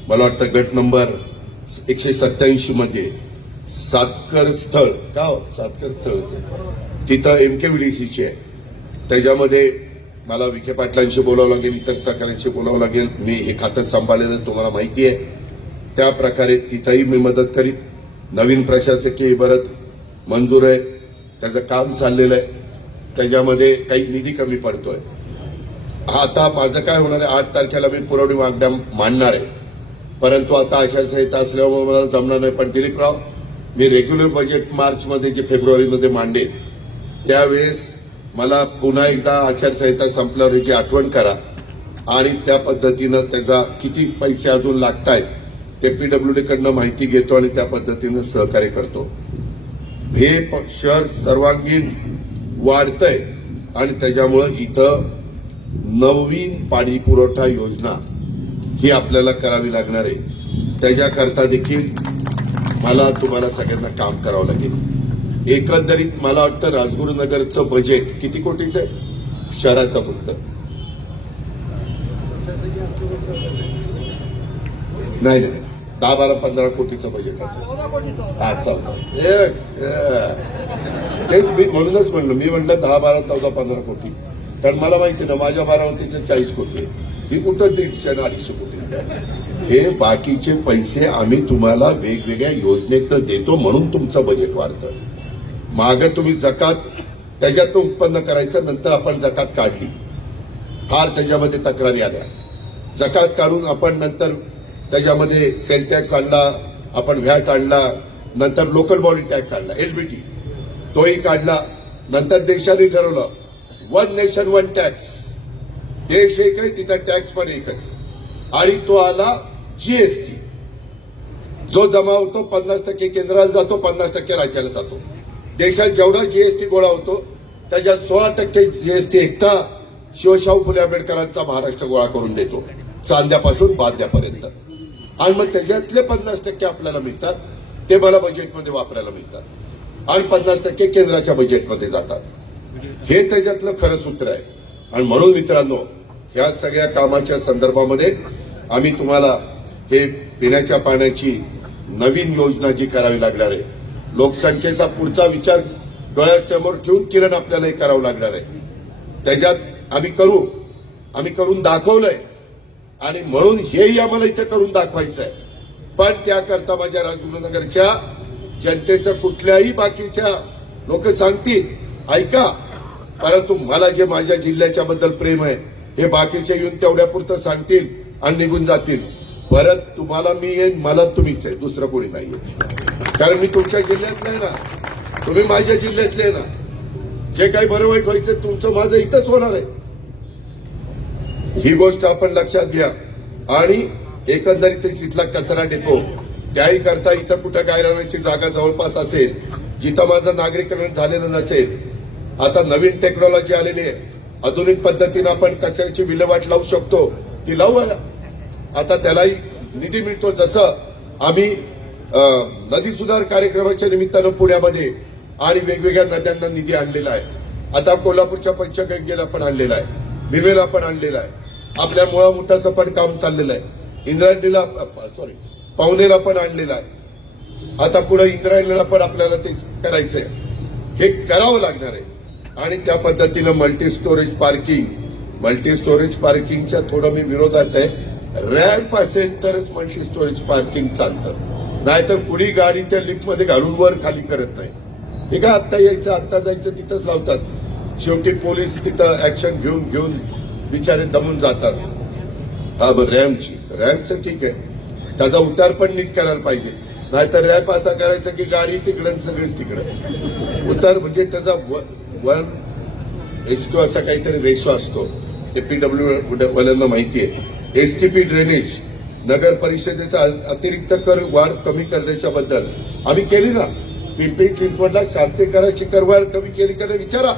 मला वाटतं गट नंबर 187 मध्ये सातकर स्थळ, का सातकर स्थळ तिथं एमकेव्हीडीसीची आहे. त्याच्यामध्ये मला विखे पाटलांशी बोलावं लागेल, इतर सहकाऱ्यांशी बोलावं लागेल. मी हे खातं सांभाळलेलं तुम्हाला माहिती आहे. त्या प्रकारे तिथंही मी मदत करीन. नवीन प्रशासकीय इमारत मंजूर आहे, त्याचं काम चाललेलं आहे. त्याच्यामध्ये काही निधी कमी पडतोय. आता माझं काय होणार आहे, 8 तारखेला मी पुरवणी मागण्या मांडणार आहे, परंतु आता आचारसंहिता असल्यामुळे मला जमणार नाही. पण दिलीपराव, मी रेग्युलर बजेट मार्चमध्ये जे फेब्रुवारीमध्ये मांडेल त्यावेळेस मला पुन्हा एकदा आचारसंहिता संपल्यावर याची आठवण करा आणि त्या पद्धतीनं त्याचा किती पैसे अजून लागतायत ते पीडब्ल्यूडी कडनं माहिती घेतो आणि त्या पद्धतीनं सहकार्य करतो. हे शहर सर्वांगीण वाढतंय आणि त्याच्यामुळं इथं नवीन पाणी पुरवठा योजना ही आपल्याला करावी लागणार आहे. त्याच्याकरता देखील मला तुम्हाला सगळ्यांना काम करावं लागेल. एकंदरीत मला वाटतं राजगुरुनगरचं बजेट किती कोटीचं आहे शहराचं फक्त? नाही 10-12-15 कोटीचं बजेट असं. अच्छा तेच मी म्हणूनच म्हणलं, मी म्हटलं 10-12-14-15 कोटी, कारण मला माहिती ना माझ्या बारामतीचे 40 कोटी आहे, ही कुठं 150-250 कोटी. हे बाकीचे पैसे आम्ही तुम्हाला वेगवेगळ्या योजनेतनं देतो म्हणून तुमचं बजेट वाढतं. मागं तुम्ही जकात त्याच्यातनं उत्पन्न करायचं, नंतर आपण जकात काढली, फार त्याच्यामध्ये तक्रारी आल्या. जकात काढून आपण नंतर त्याच्यामध्ये सेल टॅक्स आणला, आपण व्हॅट आणला, नंतर लोकल बॉडी टॅक्स आणला, एलबीटी तोही काढला. नंतर देशाने ठरवलं 1 नेशन 1 टॅक्स, देश एक आहे तिथं टॅक्स पण एकच, आणि तो आला जीएसटी. जो जमा होतो 50% केंद्राला जातो, 50% राज्याला जातो. देशात जेवढा जीएसटी गोळा होतो त्याच्यात 16% जीएसटी एकटा शिवशाहू फुले आंबेडकरांचा महाराष्ट्र गोळा करून देतो, चांद्यापासून बांद्यापर्यंत. आणि मग त्याच्यातले 50% आपल्याला मिळतात, ते मला बजेटमध्ये वापरायला मिळतात, आणि 50% केंद्राच्या बजेटमध्ये जातात. हे त्याच्यातलं खरं सूत्र आहे. आणि म्हणून मित्रांनो, या सगळ्या कामाच्या संदर्भामध्ये आम्ही तुम्हाला हे पिण्याच्या पाण्याची नवीन योजना जी करावी लागणार आहे, लोकसंख्येचा पुढचा विचार डोळ्यासमोर ठेवून किरण आपल्याला हे करावं लागणार आहे. त्याच्यात आम्ही करून दाखवलंय, आणि म्हणून हेही आम्हाला इथे करून दाखवायचं आहे. पण त्याकरता माझ्या राजगुरुनगरच्या जनतेचं कुठल्याही बाकीच्या लोक सांगतील ऐका, परंतु मला जे माझ्या जिल्ह्याच्या बद्दल प्रेम आहे हे बाकीचे येऊन तेवढ्यापुरतं सांगतील आणि निघून जातील. परत तुम्हाला मी येईन, मला तुम्हीच आहे, दुसरं कोणी नाहीये. कारण मी तुमच्या जिल्ह्यातलं आहे ना, तुम्ही माझ्या जिल्ह्यातले आहे ना. जे काही बरं वाईट व्हायचं तुमचं माझं इथंच होणार आहे. ही गोष्ट आपण लक्षात घ्या. आणि एकंदरीत तिथला कचरा डेपो त्याही करता इथं कुठं गायरानाची जागा जवळपास असेल जिथं माझं नागरीकरण झालेलं नसेल, आता नवीन टेक्नॉलॉजी आलेली आहे, आधुनिक पद्धतीनं आपण कचऱ्याची विल्हेवाट लावू शकतो, ती लावूया. आता त्यालाही निधी मिळतो. जसं आम्ही नदी सुधार कार्यक्रमाच्या निमित्तानं पुण्यामध्ये आणि वेगवेगळ्या नद्यांना निधी आणलेला आहे. आता कोल्हापूरच्या पंचगंगेला पण आणलेला आहे, भीमेला पण आणलेला आहे, आपल्या मुळामुठाचं पण काम चाललेलं आहे, पावनेला पण आणलेलं आहे. आता पुढे इंद्रायणीला पण आपल्याला ते करायचंय. हे करावं लागणार आहे. आणि त्या पद्धतीनं मल्टी स्टोरेज पार्किंगच्या थोडं मी विरोधात आहे. रॅम्प असेल तरच मल्टी स्टोरेज पार्किंग चालतं, नाहीतर कुणी गाडी त्या लिफ्टमध्ये घालून वर खाली करत नाही. हे काय आत्ता यायचं आत्ता जायचं तिथंच लावतात. शेवटी पोलीस तिथं ऍक्शन घेऊन बिचारे दमून जातात. हा रॅम्पचं ठीक आहे, त्याचा उतार पण नीट करायला पाहिजे. नाहीतर रॅम्प असा करायचा की गाडी तिकडं सगळेच तिकडं. उतार म्हणजे त्याचा 1:2 असा काहीतरी रेशो असतो, ते पीडब्ल्यू वाल्यांना माहिती आहे. एसटीपी ड्रेनेज नगर परिषदेचा अतिरिक्त कर वाढ कमी करण्याच्या बद्दल आम्ही केली ना. पिंपरी चिंचवडला शास्त्रीय कराची करवाढ कमी केली का विचारा.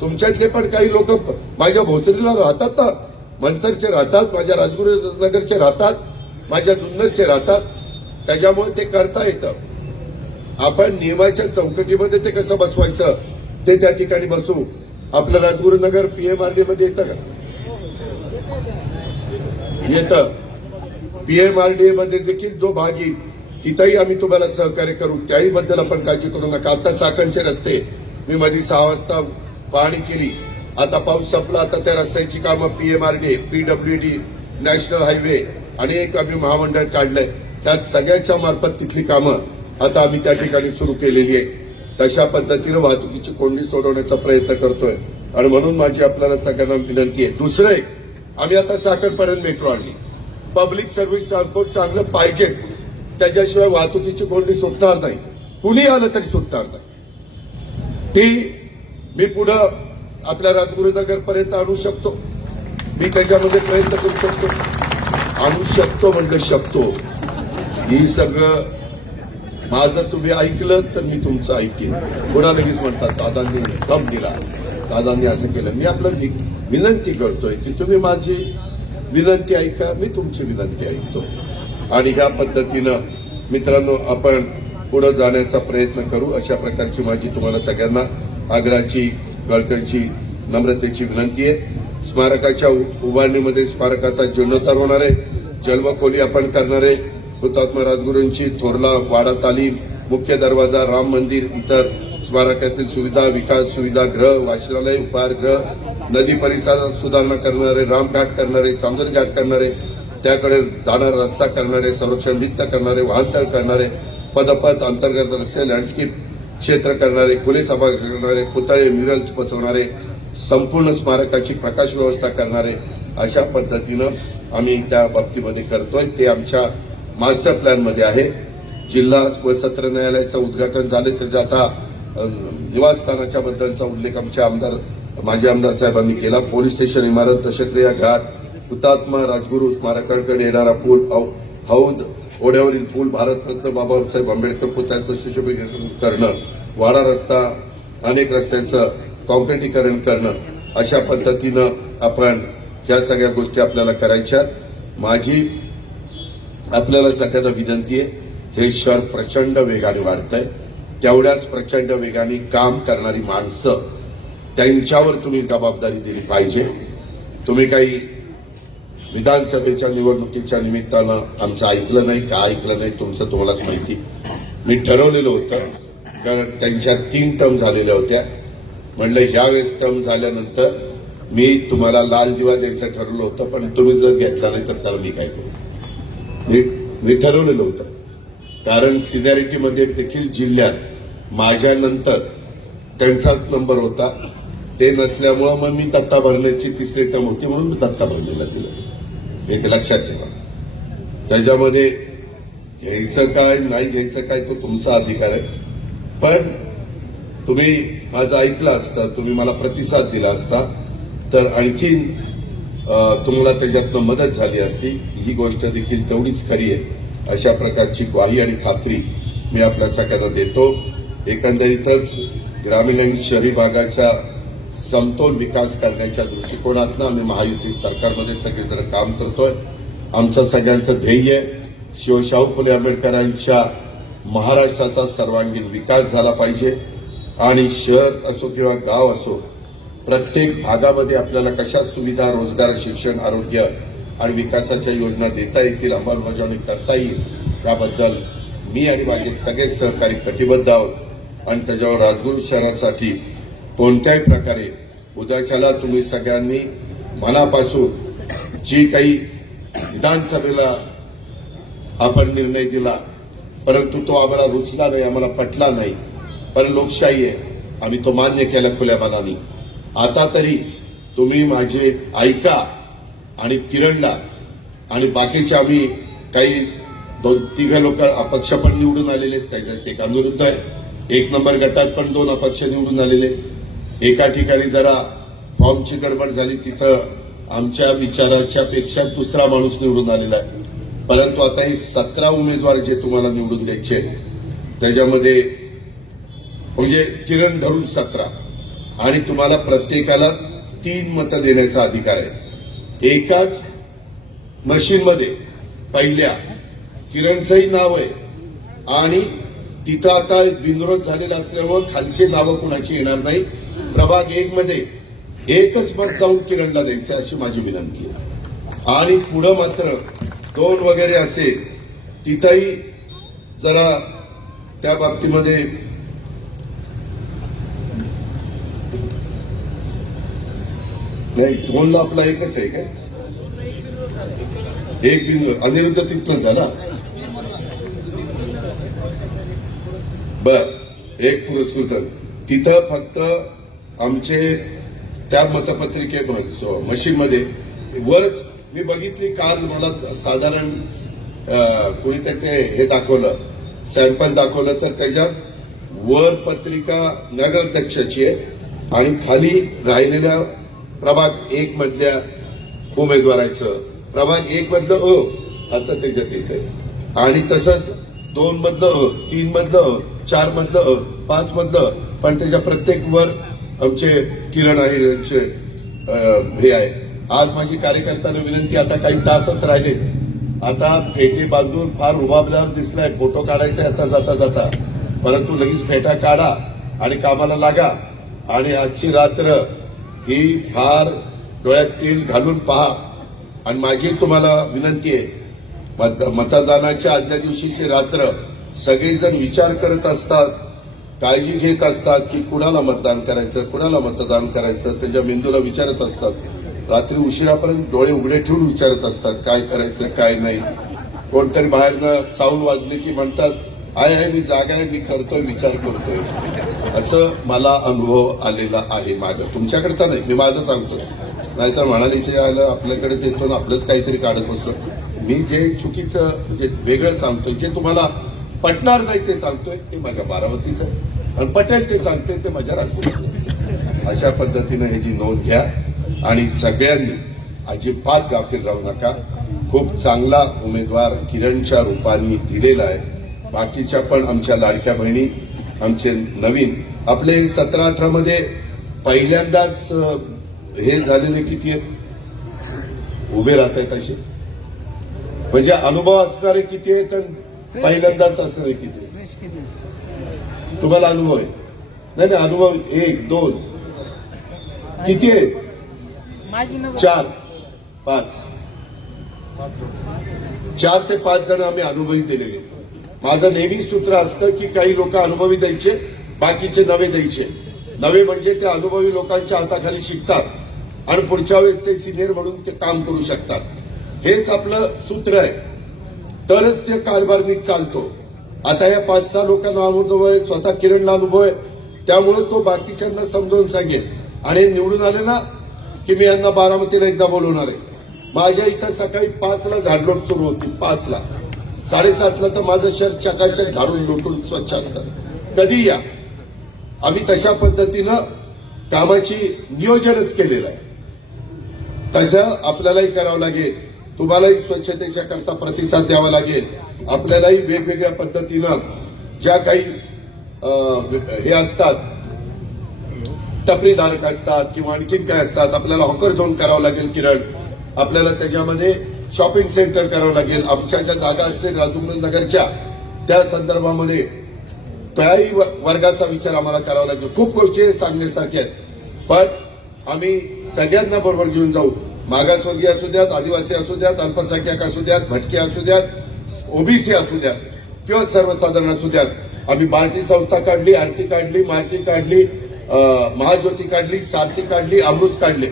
तुमच्यातले पण काही लोक माझ्या भोसरीला राहतात ना, मंचरचे राहतात, माझ्या राजगुरुनगरचे राहतात, माझ्या जुन्नरचे राहतात, त्याच्यामुळे ते करता येतं. आपण नियमाच्या चौकटीमध्ये ते कसं बसवायचं ते त्या ठिकाणी बसू. आपलं राजगुरुनगर पीएमआरडी मध्ये येतं का? येतं. पीएमआरडीए मध्ये देखील जो भाग येईल तिथंही आम्ही तुम्हाला सहकार्य करू, त्याही बद्दल आपण काळजी करू नका. आता चाकणचे रस्ते मी मध्ये 6 वाजता पाहणी केली. आता पाऊस संपला, आता त्या रस्त्याची कामं पीएमआरडी, पीडब्ल्यूडी, नॅशनल हायवे आणि एक आम्ही महामंडळ काढलंय. त्या सगळ्याच्या मार्फत तिथली कामं आता आम्ही त्या ठिकाणी सुरू केलेली आहे. तशा पद्धतीनं वाहतुकीची कोंडी सोडवण्याचा प्रयत्न करतोय. आणि म्हणून माझी आपल्याला सगळ्यांना विनंती आहे. दुसरं एक, आम्ही आता चाकणपर्यंत मेट्रो आणली. पब्लिक सर्व्हिस ट्रान्सपोर्ट चांगलं पाहिजेच, त्याच्याशिवाय वाहतुकीची कोंडी सुटणार नाही, कुणी आलं तरी सुटणार नाही. ती मी पुढं आपल्या राजगुरुनगरपर्यंत आणू शकतो. मी त्याच्यामध्ये प्रयत्न करू शकतो, आणू शकतो म्हणजे शकतो. ही सगळं माझं तुम्ही ऐकलं तर मी तुमचं ऐकेन. कोणा लगेच म्हणतात दादांनी दम दिला, दादांनी असं केलं. मी आपलं विनंती करतोय की तुम्ही माझी विनंती ऐका, मी तुमची विनंती ऐकतो आणि ह्या पद्धतीनं मित्रांनो आपण पुढे जाण्याचा प्रयत्न करू. अशा प्रकारची माझी तुम्हाला सगळ्यांना आग्रहाची, कळकळीची, नम्रतेची विनंती आहे. स्मारकाच्या उभारणीमध्ये स्मारकाचा जीर्णोद्धार होणार आहे. जन्मखोली आपण करणार आहे. हुतात्मा राजगुरूंची थोरला वाडा तालीम, मुख्य दरवाजा, राम मंदिर, इतर स्मारकातील सुविधा, विकास सुविधा, गृह, वाचनालय, उपहारगृह, नदी परिसरात सुधारणा करणारे, रामघाट करणारे, चांदोरी घाट करणारे, त्याकडे जाणारा रस्ता करणारे, संरक्षण भिंत करणारे, वाहनतळ करणारे, पदपथ, अंतर्गत रस्ते, लँडस्केप क्षेत्र करणारे, खुले सभागृह करणारे, पुतळे, म्युरल्स बसवणारे, संपूर्ण स्मारकाची प्रकाश व्यवस्था करणारे, अशा पद्धतीनं आम्ही त्या बाबतीमध्ये करतोय. ते आमच्या मास्टर प्लॅनमध्ये आहे. जिल्हा व सत्र न्यायालयाचं उद्घाटन झाले तर आता निवासस्थानाच्या बद्दलचा उल्लेख आमचे माजी आमदार साहेबांनी केला. पोलीस स्टेशन इमारत, दशक्रिया घाट, हुतात्मा राजगुरू स्मारकाकडे येणारा पूल, हौद, ओढ्यावरील पूल, भारतरत्न बाबासाहेब आंबेडकर पुतळ्याचं सुशोभीकरण करणं, वाडा रस्ता, अनेक रस्त्यांचं कॉन्क्रिटीकरण करणं, अशा पद्धतीनं आपण ह्या सगळ्या गोष्टी आपल्याला करायच्या. माझी आपल्याला सगळ्यांना विनंती आहे, हे शहर प्रचंड वेगाने वाढतंय. तेवढ्याच प्रचंड वेगाने काम करणारी माणसं, त्यांच्यावर तुम्ही जबाबदारी दिली पाहिजे. तुम्ही काही विधानसभेच्या निवडणुकीच्या निमित्तानं आमचं ऐकलं नाही, का ऐकलं नाही तुमचं तुम्हालाच माहिती. मी ठरवलेलं होतं, कारण त्यांच्या 3 टर्म झालेल्या होत्या. म्हणलं ह्यावेळेस टर्म झाल्यानंतर मी तुम्हाला लाल दिवा द्यायचं ठरवलं होतं, पण तुम्ही जर घेतला नाही तर त्याला मी काय करू. मी ठरवलेलं होतं, कारण सिनियरिटीमध्ये देखील जिल्ह्यात माझ्यानंतर त्यांचाच नंबर होता. ते नसल्यामुळं मग मी दत्ता भरण्याची 3री टर्म होती, म्हणून मी दत्ता भरणेला दिलं. एक लक्षात ठेवा. त्याच्यामध्ये घ्यायचं काय नाही घ्यायचं काय तो तुमचा अधिकार आहे, पण तुम्ही माझं ऐकलं असतं, तुम्ही मला प्रतिसाद दिला असता तर आणखी तुम्हाला त्याच्यातनं मदत झाली असती. ही गोष्ट देखील तेवढीच खरी आहे. अशा प्रकारची ग्वाही आणि खात्री मी आपल्या सगळ्यांना देतो. एकंदरीतच ग्रामीण आणि शहरी भागाच्या समतोल विकास करण्याच्या दृष्टिकोनातनं आम्ही महायुती सरकारमध्ये सगळेजण काम करतोय. आमचं सगळ्यांचं ध्येय शिवशाहू फुले आंबेडकरांच्या महाराष्ट्राचा सर्वांगीण विकास झाला पाहिजे आणि शहर असो किंवा गाव असो, प्रत्येक भागामध्ये आपल्याला कशा सुविधा, रोजगार, शिक्षण, आरोग्य आणि विकासाच्या योजना देता येतील, अंमलबजावणी करता येईल, याबद्दल मी आणि माझे सगळे सहकारी कटिबद्ध आहोत. आणि त्याच्यावर राजगुरू शहरासाठी कोणत्याही प्रकारे उद्याच्याला तुम्ही सगळ्यांनी मनापासून जी काही विधानसभेला आपण निर्णय दिला, परंतु तो आम्हाला रुचला नाही, आम्हाला पटला नाही, पण लोकशाही आहे, आम्ही तो मान्य केला खुल्या मनाने. आता तरी तुम्ही माझे ऐका आणि किरणला आणि बाकीचे आम्ही काही 2-3 लोक अपक्ष पण निवडून आलेले, त्याच्यात एक अनिरुद्ध आहे. 1 नंबर गटात पण 2 अपक्ष निवडून आलेले. एका ठिकाणी जरा फॉर्मची गडबड झाली, तिथं आमच्या विचाराच्या पेक्षा दुसरा माणूस निवडून आलेला आहे. परंतु आता हे 17 उमेदवार जे तुम्हाला निवडून द्यायचे, त्याच्यामध्ये म्हणजे किरण धरून 17, आणि तुम्हाला प्रत्येकाला 3 मतं देण्याचा अधिकार आहे. एकाच मशीनमध्ये पहिल्या किरणचंही नाव आहे आणि तिथं आता बिनविरोध झालेला असल्यामुळे खालची नावं कुणाची येणार नाही. प्रभाग 1 मध्ये एकच मत जाऊन किरणला द्यायचं अशी माझी विनंती आहे. आणि पुढं मात्र 2 वगैरे असेल तिथंही जरा त्या बाबतीमध्ये नाही, 2ला आपला एकच आहे काय? एक बिंदू अनिरुद्ध तिथनं झाला. एक पुरस्कृत तिथं फक्त आमचे त्या मतपत्रिकेमध्ये मशीनमध्ये वर मी बघितली काल, मला साधारण कुणीतरी ते हे दाखवलं, सॅम्पल दाखवलं, तर त्याच्यात वर पत्रिका नगराध्यक्षाची आहे आणि खाली राहिलेल्या प्रभाग 1 मधल्या उमेदवाराचं प्रभाग 1 मधलं असं त्याच्यात येते आणि तसंच 2 मधलं 3 मधलं 4 मधलं 5 मधलं, पण त्याच्या प्रत्येक वर आमचे किरण आहे यांचे हे आहे. आज माझी कार्यकर्त्यांना विनंती, आता काही तासच राहिले, आता फेटे बांधून फार उभारल्यावर दिसलाय, फोटो काढायचा आता जाता जाता, परंतु लगेच फेटा काढा आणि कामाला लागा. आणि आजची रात्र ही फार डोळ्यात तेल घालून पहा. आणि माझी तुम्हाला विनंती आहे, मतदानाच्या आदल्या दिवशीची रात्र सगळेजण विचार करत असतात, काळजी घेत असतात की कुणाला मतदान करायचं, कुणाला मतदान करायचं, त्याच्या मेंदूला विचारत असतात. रात्री उशिरापर्यंत डोळे उघडे ठेवून विचारत असतात काय करायचं काय नाही. कोणतरी बाहेरनं चावल वाजले की म्हणतात आहे मी जागा आहे, मी करतोय, विचार करतोय. असं मला अनुभव आलेला आहे माझं, तुमच्याकडचा नाही, मी माझं सांगतो. नाहीतर म्हणाले इथे आलं आपल्याकडेच येतो ना आपलंच काहीतरी काढत बसलो. मी जे चुकीचं म्हणजे वेगळं सांगतोय, जे तुम्हाला पटणार नाही ते सांगतोय, ते माझ्या बारामतीचं आहे, आणि पटेल ते सांगते ते माझ्या राजकोटचं. अशा पद्धतीनं ह्याची नोंद घ्या आणि सगळ्यांनी अजिबात गाफील राहू नका. खूप चांगला उमेदवार किरणच्या रूपाने दिलेला आहे. बाकीच्या पण आमच्या लाडक्या बहिणी, आमचे नवीन आपले 17-18 मध्ये पहिल्यांदाच हे झालेले किती आहेत उभे राहत आहेत असे, म्हणजे अनुभव असणारे किती आहेत आणि पहिल्यांदाच असणारे किती आहेत. तुम्हाला अनुभव आहे? नाही नाही, अनुभव 1, 2 किती आहेत? 4, 5, 4 ते 5 जण आम्ही अनुभवी दिलेले. माझं नेहमी सूत्र असतं की काही लोक अनुभवी द्यायचे, बाकीचे नवे द्यायचे. नवे म्हणजे ते अनुभवी लोकांच्या हाताखाली शिकतात आणि पुढच्या वेळेस ते सिनियर म्हणून ते काम करू शकतात. हेच आपलं सूत्र आहे, तरच ते कारभार नीट चालतो. आता या 5-6 लोकांना अनुभव आहे, स्वतः किरणला अनुभव आहे, त्यामुळे तो बाकीच्यांना समजावून सांगेल. आणि निवडून आले ना की मी यांना बारामतीला एकदा बोलवणार आहे. माझ्या इथं सकाळी 5ला झाडलोट सुरू होती, 5ला, 7:30ला तर माझं शर्ट चकाचक झाडून लोटून स्वच्छ असतं. कधी या, आम्ही तशा पद्धतीनं कामाची नियोजनच केलेलं आहे. तसं आपल्यालाही करावं लागेल, तुम्हालाही स्वच्छतेच्या करता प्रतिसाद द्यावा लागेल. आपल्यालाही वेगवेगळ्या पद्धतीनं ज्या काही हे असतात, टपरीधारक असतात किंवा आणखीन काय असतात, आपल्याला हॉकर झोन करावं लागेल. किरण, आपल्याला त्याच्यामध्ये शॉपिंग सेंटर करावं लागेल. आमच्या ज्या जागा असतील राजूनगरच्या, त्या संदर्भामध्ये त्याही वर्गाचा विचार आम्हाला करावा लागेल. खूप गोष्टी सांगण्यासारख्या आहेत, पण आम्ही सगळ्यांना बरोबर घेऊन जाऊ. मागासवर्गीय असू द्यात, आदिवासी असू द्यात, अल्पसंख्याक असू द्यात, भटके असू द्यात, ओबीसी असू द्यात किंवा सर्वसाधारण असू द्यात. आम्ही बार्टी संस्था काढली, आरती काढली, मार्टी काढली, महाज्योती काढली, सारथी काढली, अमृत काढले.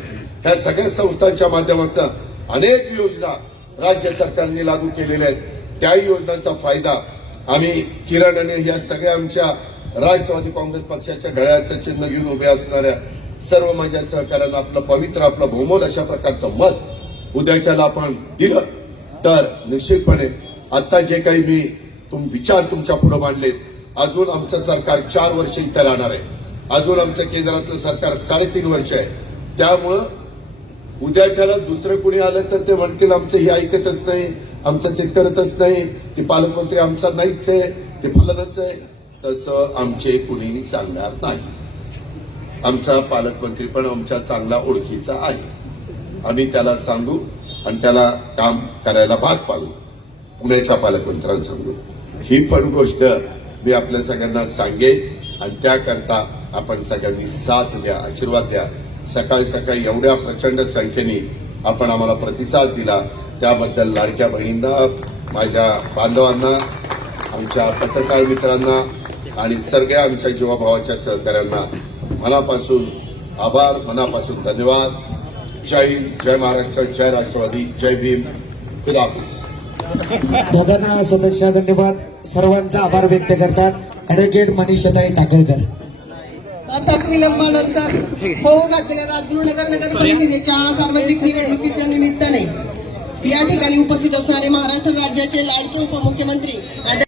ह्या सगळ्या संस्थांच्या माध्यमातून अनेक योजना राज्य सरकारने लागू केलेल्या आहेत. त्याही योजनांचा फायदा आम्ही किरण आणि या सगळ्या आमच्या राष्ट्रवादी काँग्रेस पक्षाच्या घड्याळाचं चिन्ह घेऊन उभे असणाऱ्या सर्व माझ्या सहकाऱ्यांना आपलं पवित्र, आपलं बहुमोल अशा प्रकारचं मत उद्याच्याला आपण दिलं तर निश्चितपणे आता जे काही मी विचार तुमच्या पुढे मांडलेत, अजून आमचं सरकार 4 वर्ष इथं राहणार आहे. अजून आमचं केंद्रातलं सरकार 3.5 वर्ष आहे. त्यामुळं उद्याच्याला दुसरं कुणी आलं तर ते म्हणतील आमचं हे ऐकतच नाही, आमचं ते करतच नाही, ते पालकमंत्री आमचा नाहीच आहे, ते फलनच आहे. तसं आमचे कुणीही सांगणार नाही. आमचा पालकमंत्री पण आमच्या चांगला ओळखीचा आहे. आम्ही त्याला सांगू आणि त्याला काम करायला भाग पाडू. पुण्याच्या पालकमंत्र्यांना सांगू. ही पण गोष्ट मी आपल्या सगळ्यांना सांगेन आणि त्याकरता आपण सगळ्यांनी साथ द्या, आशीर्वाद द्या. सकाळी सकाळी एवढ्या प्रचंड संख्येने आपण आम्हाला प्रतिसाद दिला त्याबद्दल लाडक्या बहिणींना, माझ्या बांधवांना, आमच्या पत्रकार मित्रांना आणि सगळ्या आमच्या जीवाभावाच्या सहकाऱ्यांना मनापासून आभार, मनापासून धन्यवाद. जय हिंद, जय महाराष्ट्र, जय राष्ट्रवादी, जय भीम, खुदा हाफिज. दादांना सदस्य धन्यवाद. सर्वांचा आभार व्यक्त करतात ऍडव्होकेट मनीषाताई टाकळकर. आता विलंबानंतर होऊ घातलेल्या राजगुरुनगर नगर परिषदेच्या सार्वत्रिक निवडणुकीच्या निमित्ताने या ठिकाणी उपस्थित असणारे महाराष्ट्र राज्याचे लाडके उपमुख्यमंत्री